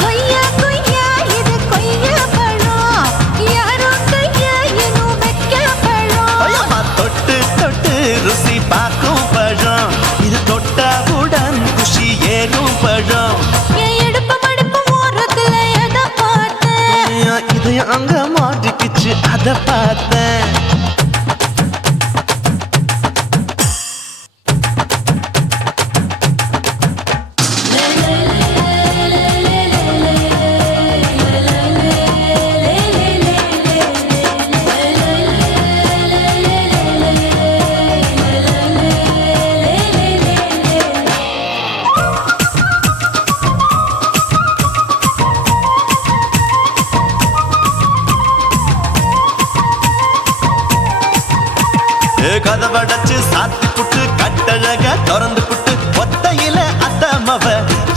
கொய்யா கொய்யா இது கொய்யா பழம், யாரோ கையா இன்னும் வைக்க பழம். ஐயம்மா தொட்டு தொட்டு ருசி பார்க்கும் பழம், இது தொட்டவுடன் குஷி ஏறும் பழம். என் இடுப்பு மடுப்பு ஓரத்துல எதை பார்த்தேன்? என் இதயம் அங்க மாட்டிக்கிச்சு அத பார்த்தேன். கதவடைச்சு சாத்தி புட்டு கட்டழக திறந்து புட்டு ஒத்தையில அத்தமவ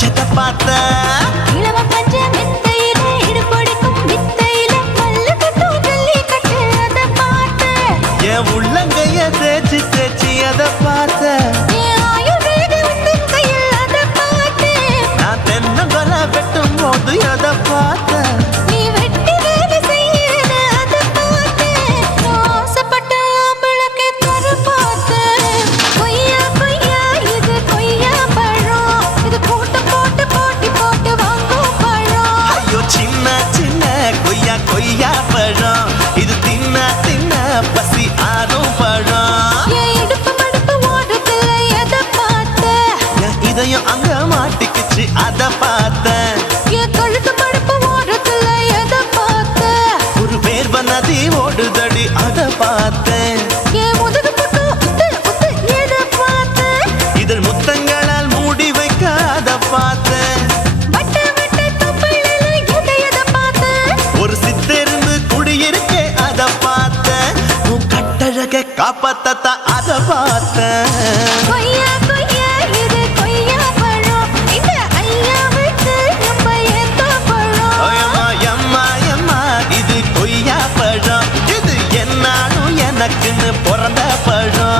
செத்த பார்த்த. இளவ பஞ்ச மெத்தையிலே இடுப்பொடிக்கும் வித்தையிலே மல்லு கட்டும் ஜல்லி கட்டு அதை பார்த்தேன். என் உள்ளங்கைய தேய்ச்சி தேய்ச்சி அத பார்த்த. என் ஆயுர்வேத உந்தன் கையில் அதை பார்த்தேன். நான் தென்னங்கொலை வெட்டும் போது அத பார்த்த. நீ வெட்டி வேலை செய்யறது அதை பார்த்தேன். நான் ஆசைப்பட்ட ஆம்பளுக்கு தர பார்த்தேன். கொய்யா கொய்யா இது கொய்யா பழம், இது கூட்டு போட்டு போட்டி போட்டு வாங்கும் பழம். ஐயோ சின்ன சின்ன கொய்யா கொய்யா பழம், இது தின்ன தின்ன பசி ஆறும் பழம். என் இடுப்பு மடுப்பு ஓரத்துல எதை பார்த்தேன்? என் இதயம் அங்க மாட்டிக்கிச்சு அத பார்த்தேன். என் கழுத்து மடுப்பு ஓரத்துல எதை பார்த்தேன்? ஒரு வேர்வ நதி ஓடுதடி அத பார்த்தேன். என் முதுகு புட்டு உத்து உத்து எதை பார்த்தேன்? இதழ் முத்தங்களால் மூடி வைக்க அத பார்த்தேன். வட்ட வட்ட தொப்பையில எதை பார்த்தேன்? ஒரு சித்தெருந்து குடியிருக்கே அத பார்த்தேன். உன் கட்டழக காப்பாத்தத்தான் அத பார்த்தேன். கொய்யா கொய்யா இது கொய்யா பழம், இந்த ஐயாவுக்கு நம்ம ஏத்த பழம். ஐயம்மா எம்மா எம்மா இது கொய்யா பழம், இது என்னாலும் எனக்குன்னு பிறந்த பழம்.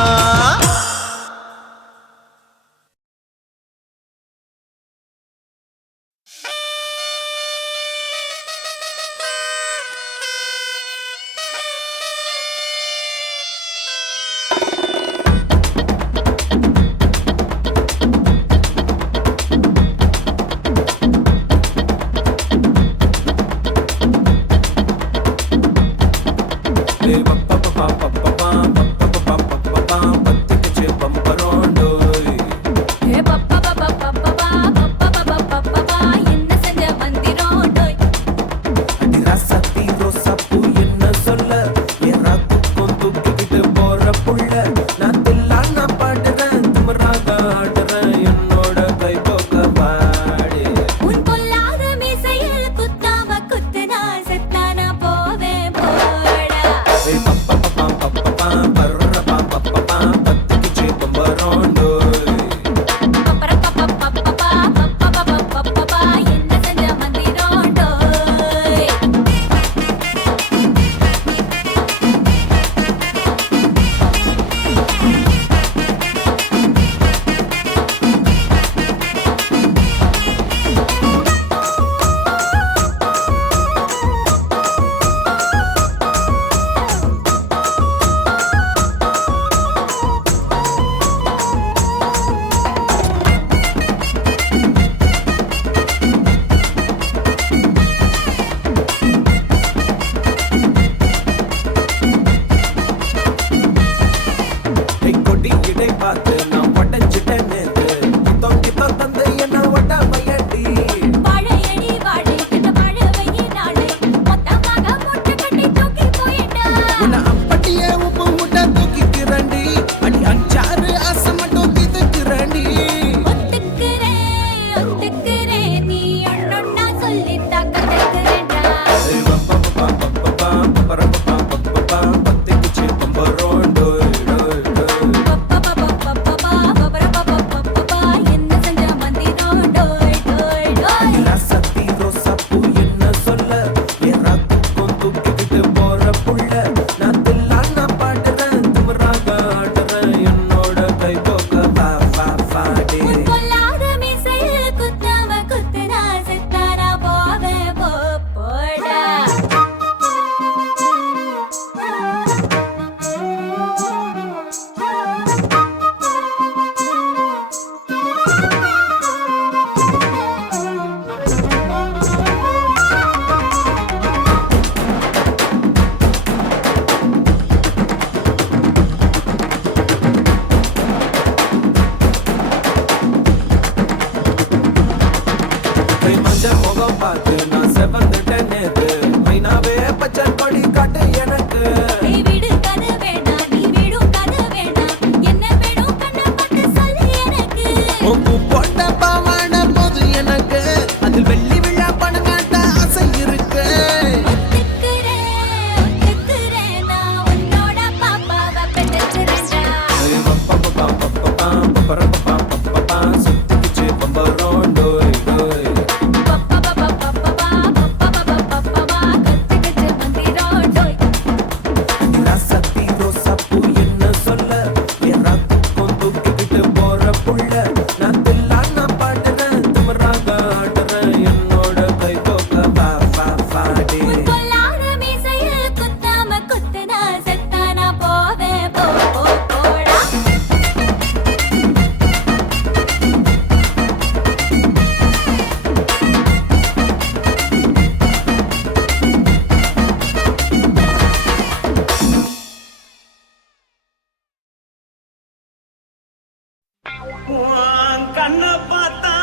கண்ண பார்த்தா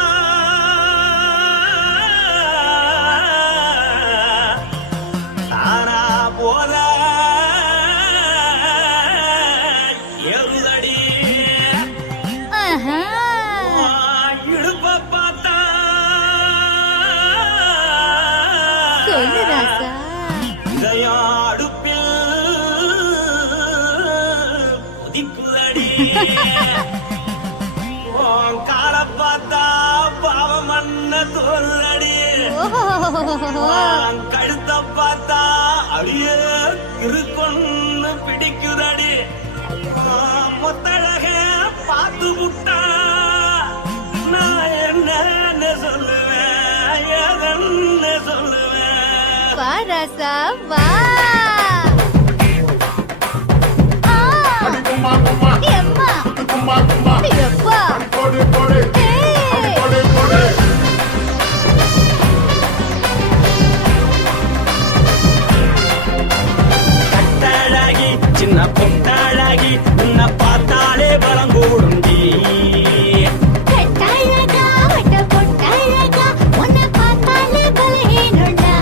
தானா போல எருதடி ஆஹா. இடுப்ப பார்த்தா சொல்லு ராசா. இதயம் அடுப்பில் உதிக்குதடி உன் காலை பார்த்தா பாவம் மண்ண தோல்றடி கழுத்த பார்த்தா அடியே இருக்குன்னு பிடிக்குதடி மொத்தழக பார்த்து விட்டா நான் என்ன சொல்லுவேன் எதன்னு சொல்லுவேன் வா ராசா வா. ஆ. எம்மா. எப்பா. ஏய். கட்டாளாகி சின்ன பொட்டாளாகி உன்னை பார்த்தாலே பலம் கூடுண்டி கட்டழகா, வட்ட பொட்டழகா, உன்னை பார்த்தாலே பலஹீனம்டா.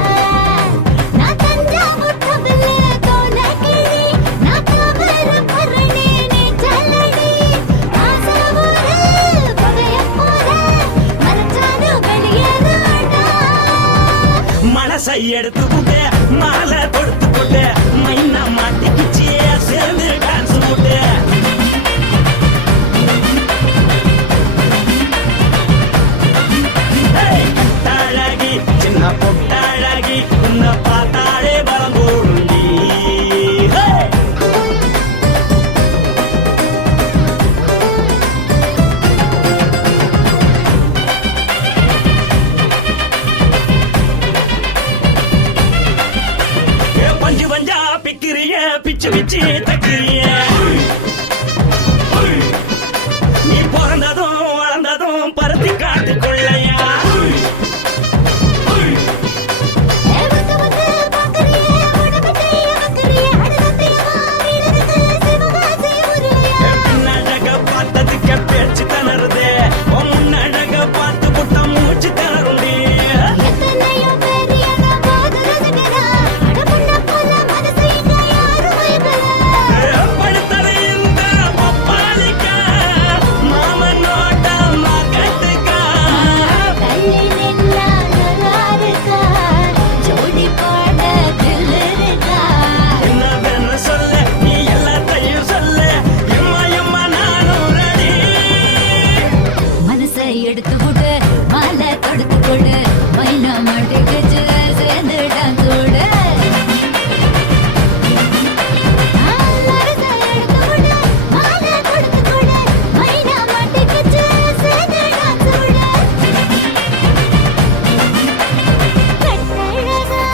நான் தஞ்சாவூர் கவிழ கோலக்கிளி, நான் தாமரைப்பரணி, நீ ஜல்லடி. ஆசாவூரு புகையப் போல, மறைச்சாலும் வெளியேறாடா. மனசை எடுத்து விட்டு மாலை கொடுத்து போட்டு மைனா மாட்டிக்கிச்சு சேர்ந்து டான்ஸ் போட்டு கட்டாளாகி சின்ன பொட்டாளாகி உன்னை பார்த்தாலே பலம் கூடுண்டி பஞ்சு பஞ்சா பிக்கிறிய பிச்சு பிச்சு தக்கிறிய நீ பிறந்ததும் வளர்ந்ததும் பருத்தி காட்டுக்குள்ளையா வந்து வந்து பார்க்கறியே, உடம்பு செய்ய வைக்கறியே, அடுத்தத்தையமா வீடு இருக்கு, சிவகாசி ஊருலையா. பின்னழக பார்த்ததுக்கு பேச்சு திணறுது உன் முன்னழக பார்த்து புட்ட மூச்சு திணறுண்டி எத்தனையோ பேர் என்ன போது ரசிக்கிறா, அடமுன்ன போல மனசை இங்க யாரும் மயக்கல. படுத்தது இந்த பப்பாளிக்கா மாமனோட மகட்டுக்கா தள்ளி நின்னா நல்லாருக்கா, ஜோடி போட தில்லிருக்கா. என்னவென்னு சொல்ல நீ எல்லாத்தையும் சொல்ல எம்மா எம்மா நானும் ரெடி மனசை எடுத்து விடு, மாலை தொடுத்து கொடு, மைனா மாட்டுக்குச்சு சேர்ந்து டான்ஸ் விடு. மனசை எடுத்து விடு, மாலை தொடுத்து கொடு, மைனா மாட்டுக்குச்சு சேர்ந்து டான்ஸ் விடு. கட்டழகா.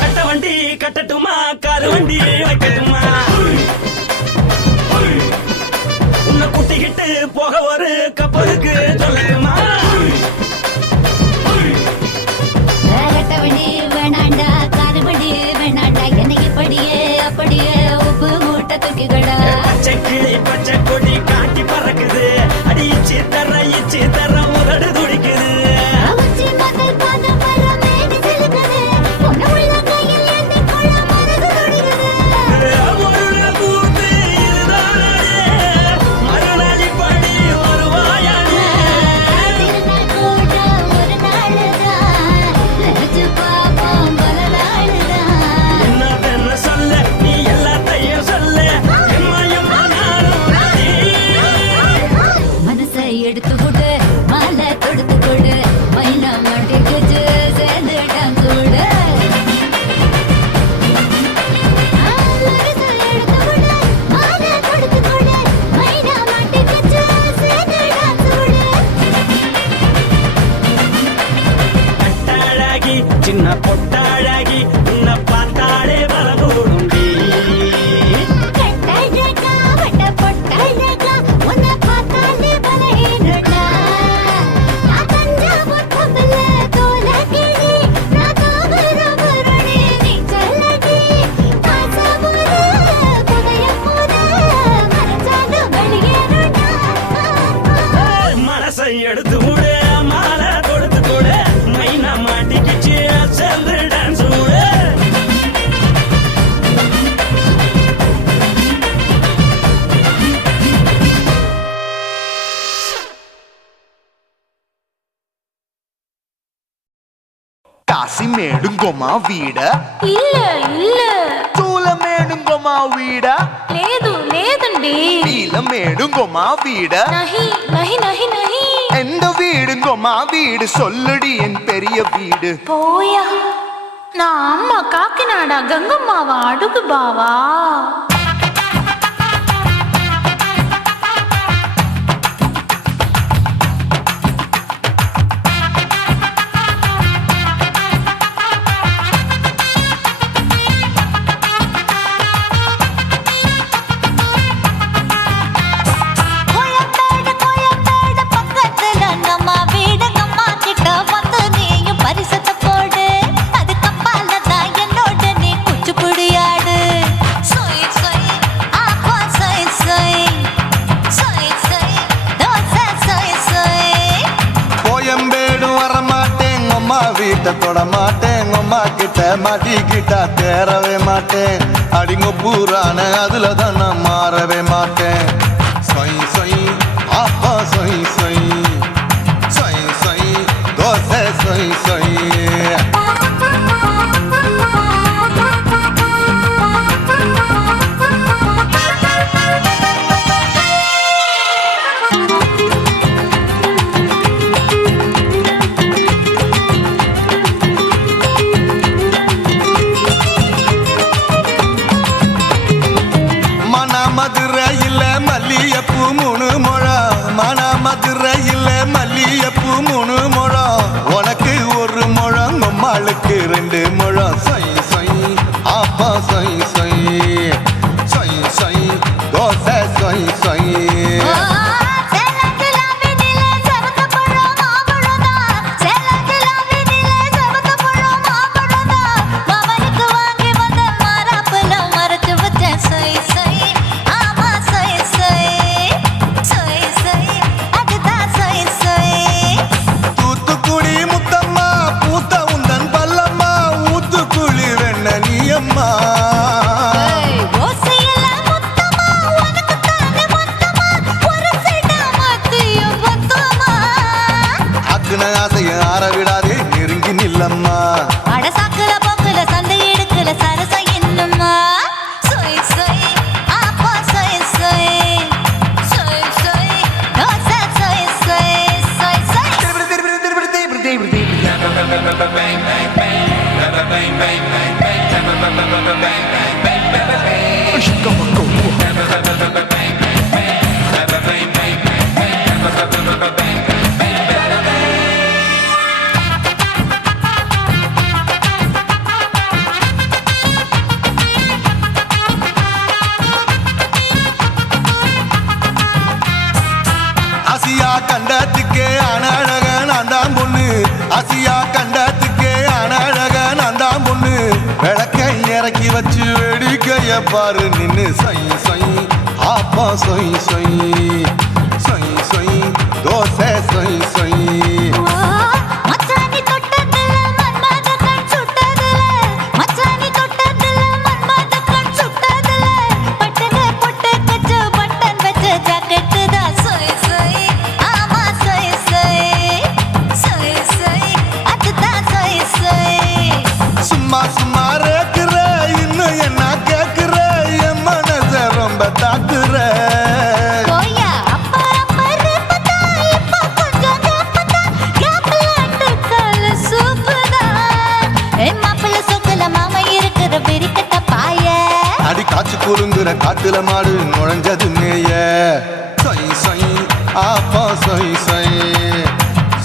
கட்ட வண்டி கட்டட்டுமா காரு வண்டி வைக்கட்டுமா உன்னை குட்டிக்கிட்டு போக ஒரு கப்பலுக்கு சொல்லட்டுமா வேகட்டவண்டி வேணாண்டா, காதுபடி வேணாண்டா, என்னைக்கு படியே அப்படியே உப்பு மூட்டை தூக்கிக்கடா. பச்சை கிளி பச்சை கொடி காட்டி பறக்குது அடி இச்சி தர உதடு துடிக்குது அவச்சி மகள் பாதம் வர மேனி சிலுக்குது, பொண்ணு உள்ள கையில் ஏந்தி கொள்ள மனது துடிக்குது. ஒரு நாள் பூத்து இதுதானே மறுநாளி படி வருவாயானே திருநாள் கூட ஒரு நாளுதான், நினைச்சு பார்ப்போம் பல நாளுதான். என்னவென்னு சொல்ல நீ எல்லாத்தையும் சொல்ல எம்மா எம்மா நானும் కాశీమేడుంగోమా వీడ இல்ல இல்ல చూలమేడుంగోమా వీడ లేదు లేదండి నీలమేడుంగోమా వీడ நஹி நஹி நஹி நஹி எந்த வீடுங்கோமா வீடு சொல்லுடி என் பெரிய வீடு போயா நான் அம்மா காக்கிநாடா கங்கம்மாவா அடுகு பாவா தொட மாட்டேன் அம்மா கிட்ட மாட்டிக்கிட்டா தேரவே மாட்டேன் அடிங்க பூரான அதுல தான் நான் மாறவே மாட்டேன் சொய் சொய் அப்பா சொய் சொய் சொய் சொய் தோசை சொய் சொய் மதுரையில் மல்லியப்பூ 3 முழம் மதுரையில் மல்லியப்பூ 3 முழம் உனக்கு 1 முழம் அம்மாளுக்கு 2 முழம் சொய் சொய் அப்பா சொய் சொய் சொய் சொய் தோசை சொய் சொய் ஆசியா கண்டத்துக்கே அனழக நான் தான் பொண்ணு ஆசியா கண்டத்துக்கே அனழக நான் தான் பொண்ணு விளக்கை இறக்கி வச்சு வேடிக்கைய பாரு நின்னு சொய் சொய் ஆப்பா சொய் சொய் சொய் சொய் தோசை சொய் சொய் காச்சு குறுங்குற காட்டுல மாடு நுழைஞ்சது மேய சொய் சொய் ஆப்பா சொய் சொய்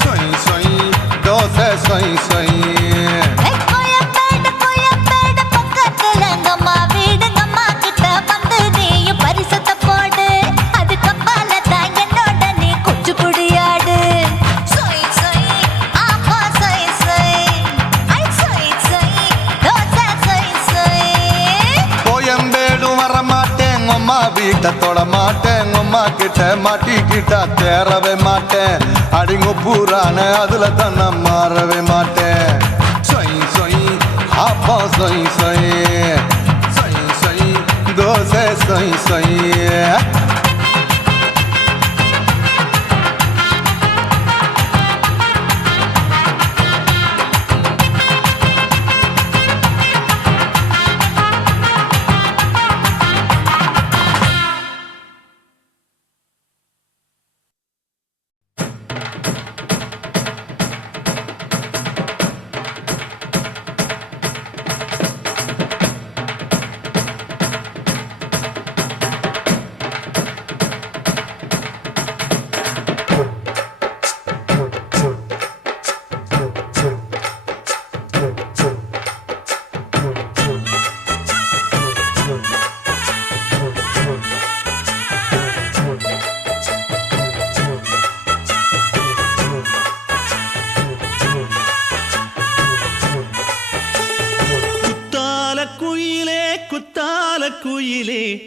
சொய் சொய் தோசை சொய் சொய் வீட்டை தொட மாட்டேன் அம்மா கிட்ட மாட்டிக்கிட்டா தேரவே மாட்டேன் அடிங்க பூரான அதுல தான் நான் மாறவே மாட்டேன் சொய் சொய் அப்பா சொய் சொய் சொய் சொய் தோசை சொய் சொய்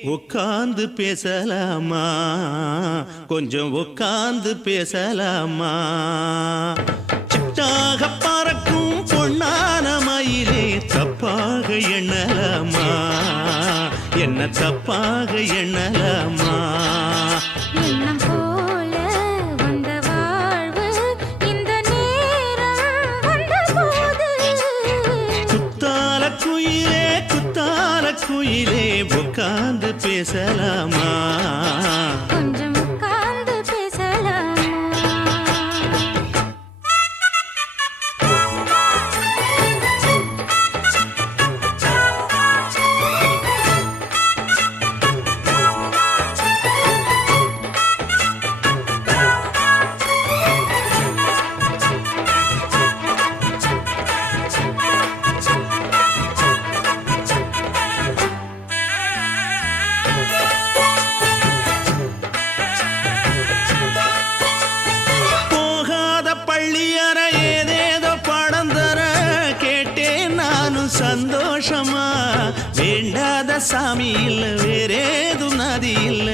உட்கார்ந்து பேசலாமா கொஞ்சம் உட்கார்ந்து பேசலாமா சிட்டாக பறக்கும் பொன்னான மயிலே தப்பாக எண்ணலாமா என்ன தப்பாக எண்ணலாமா எண்ணம் போல வந்த வாழ்வு இந்த நேரம் வந்தபோது குத்தால குயிலே உட்கார்ந்து பேசலாமா கொஞ்சம் உட்கார்ந்து பேசலாமா போகாத பள்ளியற ஏதேதோ பாடம் தர கேட்டேன் நானும் சந்தோஷமா வேண்டாத சாமி இல்ல வேறேது நதி இல்ல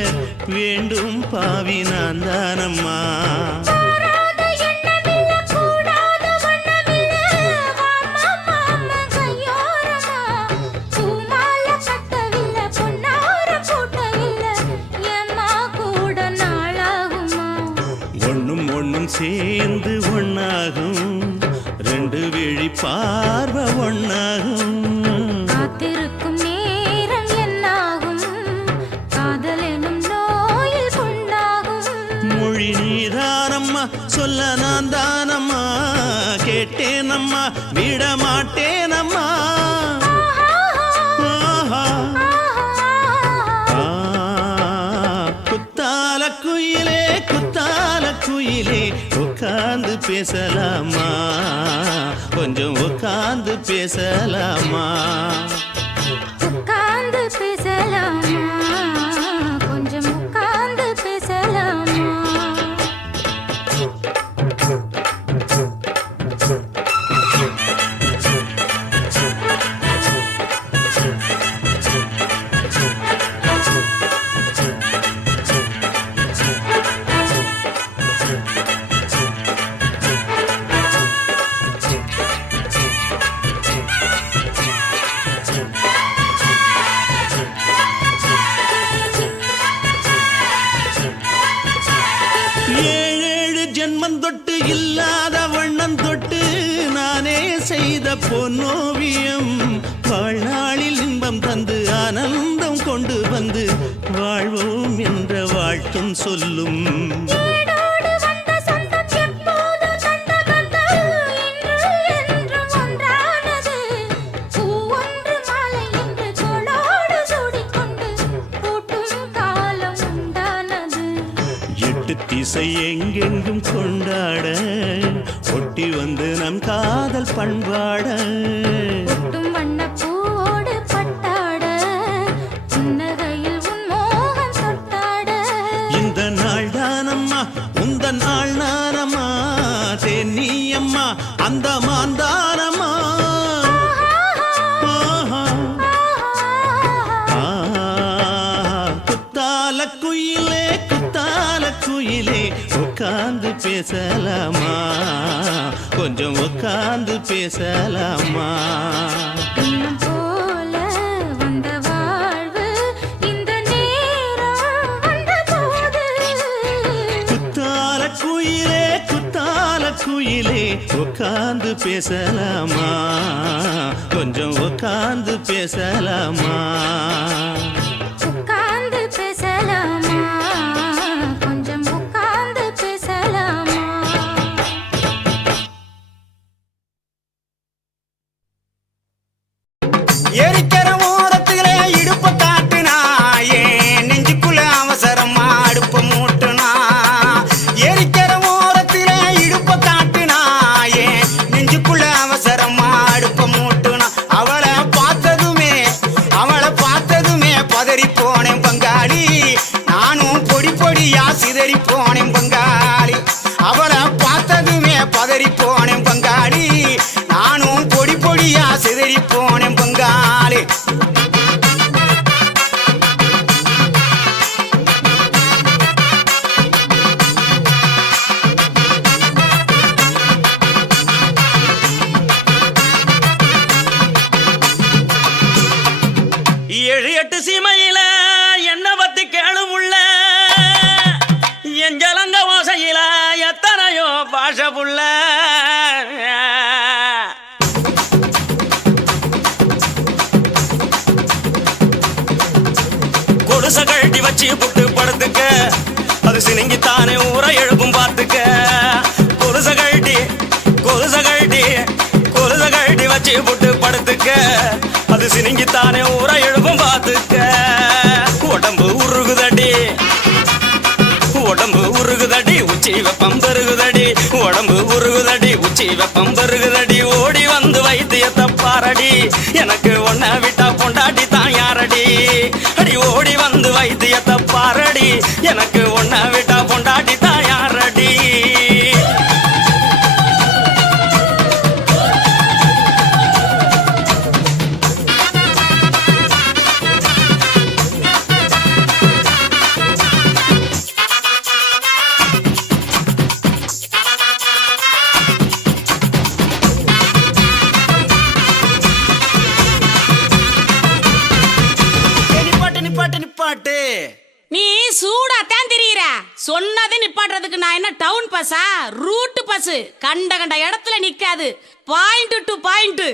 வேண்டும் பாவி நான் தானம்மா கூடாத எண்ணமில்ல கூடாத வண்ணமில்ல மாமா மாமா கையோரமா பூமால கட்டவில்லை பொன்னார போட்டவில்லை ஏம்மா கூட நாளாகுமா ஒண்ணும் சேர்ந்து ஒண்ணாகும் ரெண்டு விழி பார்வை ஒண்ணாகும் காத்திருக்கும் நேரம் என்னாகும் காதல் எனும் நோயில் புண்ணாகும் மொழி நீதானம்மா சொல்ல நான் தானம்மா கேட்டேனம்மா விட மாட்டேனம்மா ஆஹா. ஆ, குத்தால குயிலே உட்கார்ந்து பேசலாமா கொஞ்சம் உட்கார்ந்து பேசலாமா உட்கார்ந்து பேசலாமா கொஞ்சம் உட்கார்ந்து பேசலாமா ஏழேழு ஜென்மம் தொட்டு இல்லாத வண்ணம் தொட்டு நானே செய்த பொன்னோவியம் வாழ்நாளில் இன்பம் தந்து ஆனந்தம் கொண்டு வந்து வாழ்வோம் என்ற வாழ்த்தும் சொல்லும் ஏடோடு வந்த சொந்தம் எப்போதும் தந்த பந்தம் இன்று என்றும் ஒன்றானது பூ ஒன்று மாலை என்று தோளோடு சூடிக்கொண்டு பூட்டும் காலம் உண்டானது எட்டு திசை எங்கெங்கும் கொண்டாட ஒட்டி வந்து நம் காதல் பண்பாட ஒட்டும் வண்ண பூவோடு பட்டாட புன்னகையில் உன் மோகம் தொட்டாட இந்த நாள் தானம்மா உந்த நாள் நானம்மா தென்னியம்மா அந்த மாந்தானம்மா ஆஹா. ஆ, குத்தால குயிலே உட்கார்ந்து பேசலாமா கொஞ்சம் உட்கார்ந்து பேசலாமா எண்ணம் போல வந்த வாழ்வு இந்த நேரம் வந்தபோது குத்தால குயிலே உட்கார்ந்து பேசலாமா கொஞ்சம் உட்கார்ந்து பேசலாமா உட்கார்ந்து பேசலாமா கொஞ்சம் உட்கார்ந்து பேசலாமா எரிக்கிற ஓரத்திலே இடுப்ப காட்டுனா ஏன் நெஞ்சுக்குள்ள அவசரமா அடுப்ப மூட்டுனா எரிக்கிற ஓரத்திலே இடுப்ப காட்டுனா ஏன் நெஞ்சுக்குள்ள அவசரமா அடுப்ப மூட்டுனா அவளை பார்த்ததுமே பாஷ புள்ள கொலுச கழட்டி வச்சு புட்டு படுத்துக்க அது சினிங்கித்தானே ஊரை எழுப்பும் பார்த்துக்க கொலுச கழட்டி வச்சு புட்டு படுத்துக்க அது சினிங்கித்தானே ஊரை எழுப்பும் பார்த்துக்க உடம்பு உருகுதடி உச்சி வெப்பம் பெருகுதடி உடம்பு உருகுதடி உச்சி வெப்பம் பெருகுதடி ஓடி வந்து வைத்தியத்தை பாரடி எனக்கு ஒன்ன விட்டா பொண்டாட்டி தான் யாரடி அடி ஓடி வந்து வைத்தியத்தை பாரடி எனக்கு ஒன்ன விட்டா பொண்டாட்டி தான் யாரடி நீ சூடாத்தான் தெரியுற சொன்னதை நிப்பாட்டுறதுக்கு நான் என்ன டவுன் பஸ்ஸா ரூட் பஸ் கண்ட இடத்துல நிக்காது பாயிண்ட் டு பாயிண்ட்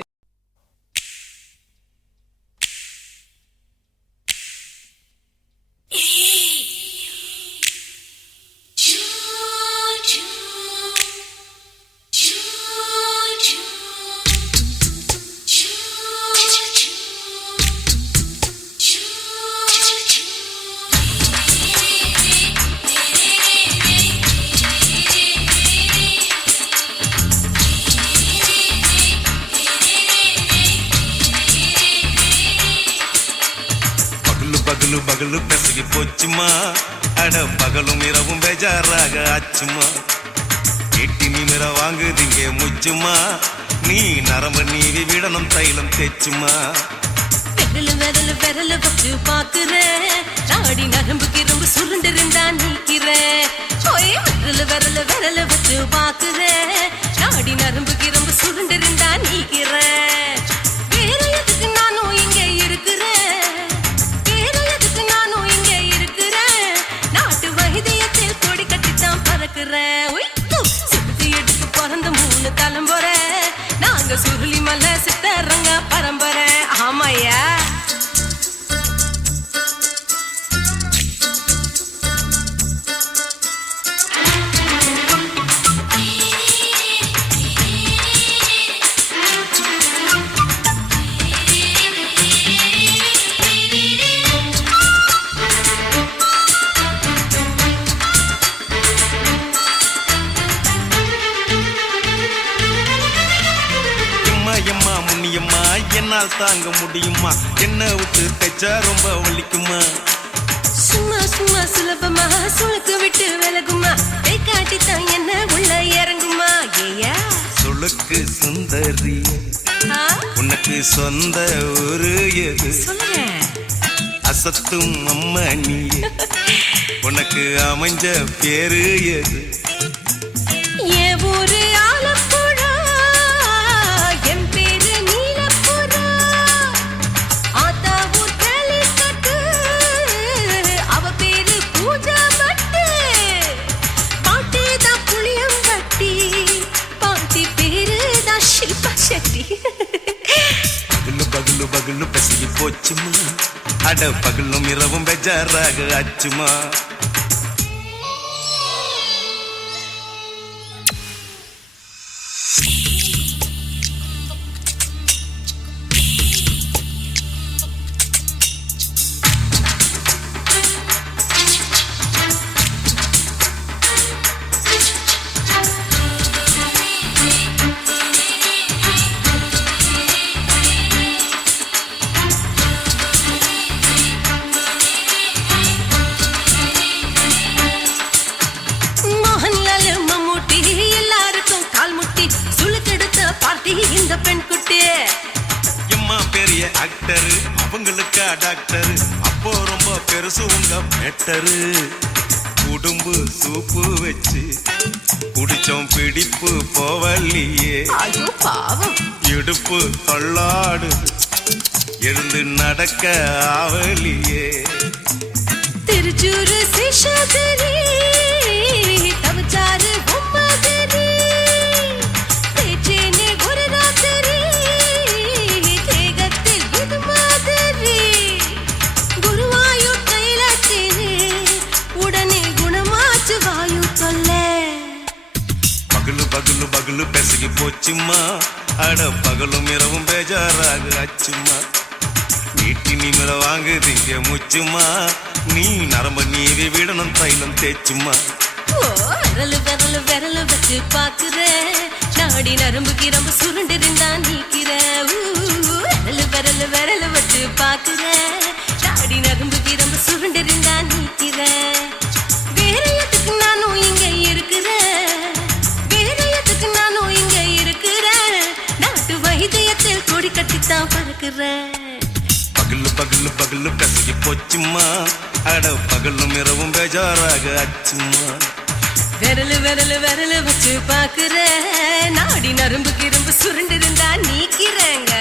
பகலு பெசகி போச்சுமா அட பகலும் இரவும் பேஜாராக ஆச்சுமா எட்டி நிமிர வாங்குதிங்க முச்சுமா நீ நரம்பு நீவி விடணும் தைலம் தேச்சுமா விரல வச்சு பாக்குறேன் நாடி நரம்புக்கு ரொம்ப சுருண்டு இருந்தா நீக்கிறேன் விரல வச்சு பாக்குறேன் நாடி நரம்புக்கு ரொம்ப சுருண்டு இருந்தா நீக்கிறேன் வேற எதுக்கு நானும் இங்க இருக்கிறேன் சுத்தி எடுத்து பிறந்த 3 தலைமுறை நாங்க சுருளி மலை சித்தரங்க பரம்பரை ஆமையா என்னால் தாங்க முடியுமா என்ன விட்டு தைச்சா ரொம்ப வலிக்குமா சும்மா சும்மா சுலபமா சுளுக்கு விட்டு விலகுமா கை காட்டித்தான் என்ன உள்ள இறங்குமா ஏயா சுளுக்கு சுந்தரி உனக்கு சொந்த ஊரு எது அசத்தும் அம்மா நீ உனக்கு அமைஞ்ச பேரு எது ஏ ஊரு ஆலப்புழா என் பேரு நீலப்புறா ஆத்தா ஊர் கலிக்கட்டு அவ பேரு பூஜா பட்டு பாட்டு தான் புளியம்பட்டி பாட்டி பேரு தான் ஷில்பா செட்டி பகலு பகலு பசிக்கு போச்சுமா அட பகலும் இரவும் பெஜாராக ஆச்சுமா அவங்களுக்கா டாக்டர் அப்போ ரொம்ப பெருசு உங்க மேட்டரு குடும்பு சூப்பு வச்சு குடிச்சோம் பிடிப்பு போவல்லையே இடுப்பு தொள்ளாடு எழுந்து நடக்க ஆவலியே திருச்சூரு சேஷாதிரி தவச்சாரு பொம்மதிரி பகலு பெசகி போச்சும்மா அட பகலும் இரவும் பேஜாராக ஆச்சும்மா வீட்டி நிமிர வாங்குதீங்க முச்சுமா நீ நரம்ப நீவி விடணும் தைலம் தேச்சுமா ஓ விரலு விரலு விரலு வச்சு பாக்குறேன் நாடி நரம்பு கிரம்பு சுருண்டிருந்தா நீக்கிறேன் விரலு விரலு விரலு வச்சு பாக்குறேன் நாடி நரம்பு கிரம்பு சுருண்டிருந்தா நீக்கிறேன் வேற எதுக்கு நானும் இங்க இருக்கிறேன் வேற எதுக்கு நானும் இங்க இருக்கிறேன் நாட்டு வைத்தியத்தில் கொடி கட்டித்தான் பறக்கிறேன் பகலு பகலு பகலு பெசகி போச்சுமா அட பகலும் இரவும் பேஜாராக ஆச்சுமா விரலு விரலு விரலு வச்சு பாக்குறேன் நாடி நரம்பு கிரம்பு சுருண்டிருந்தா நீக்கிறேங்க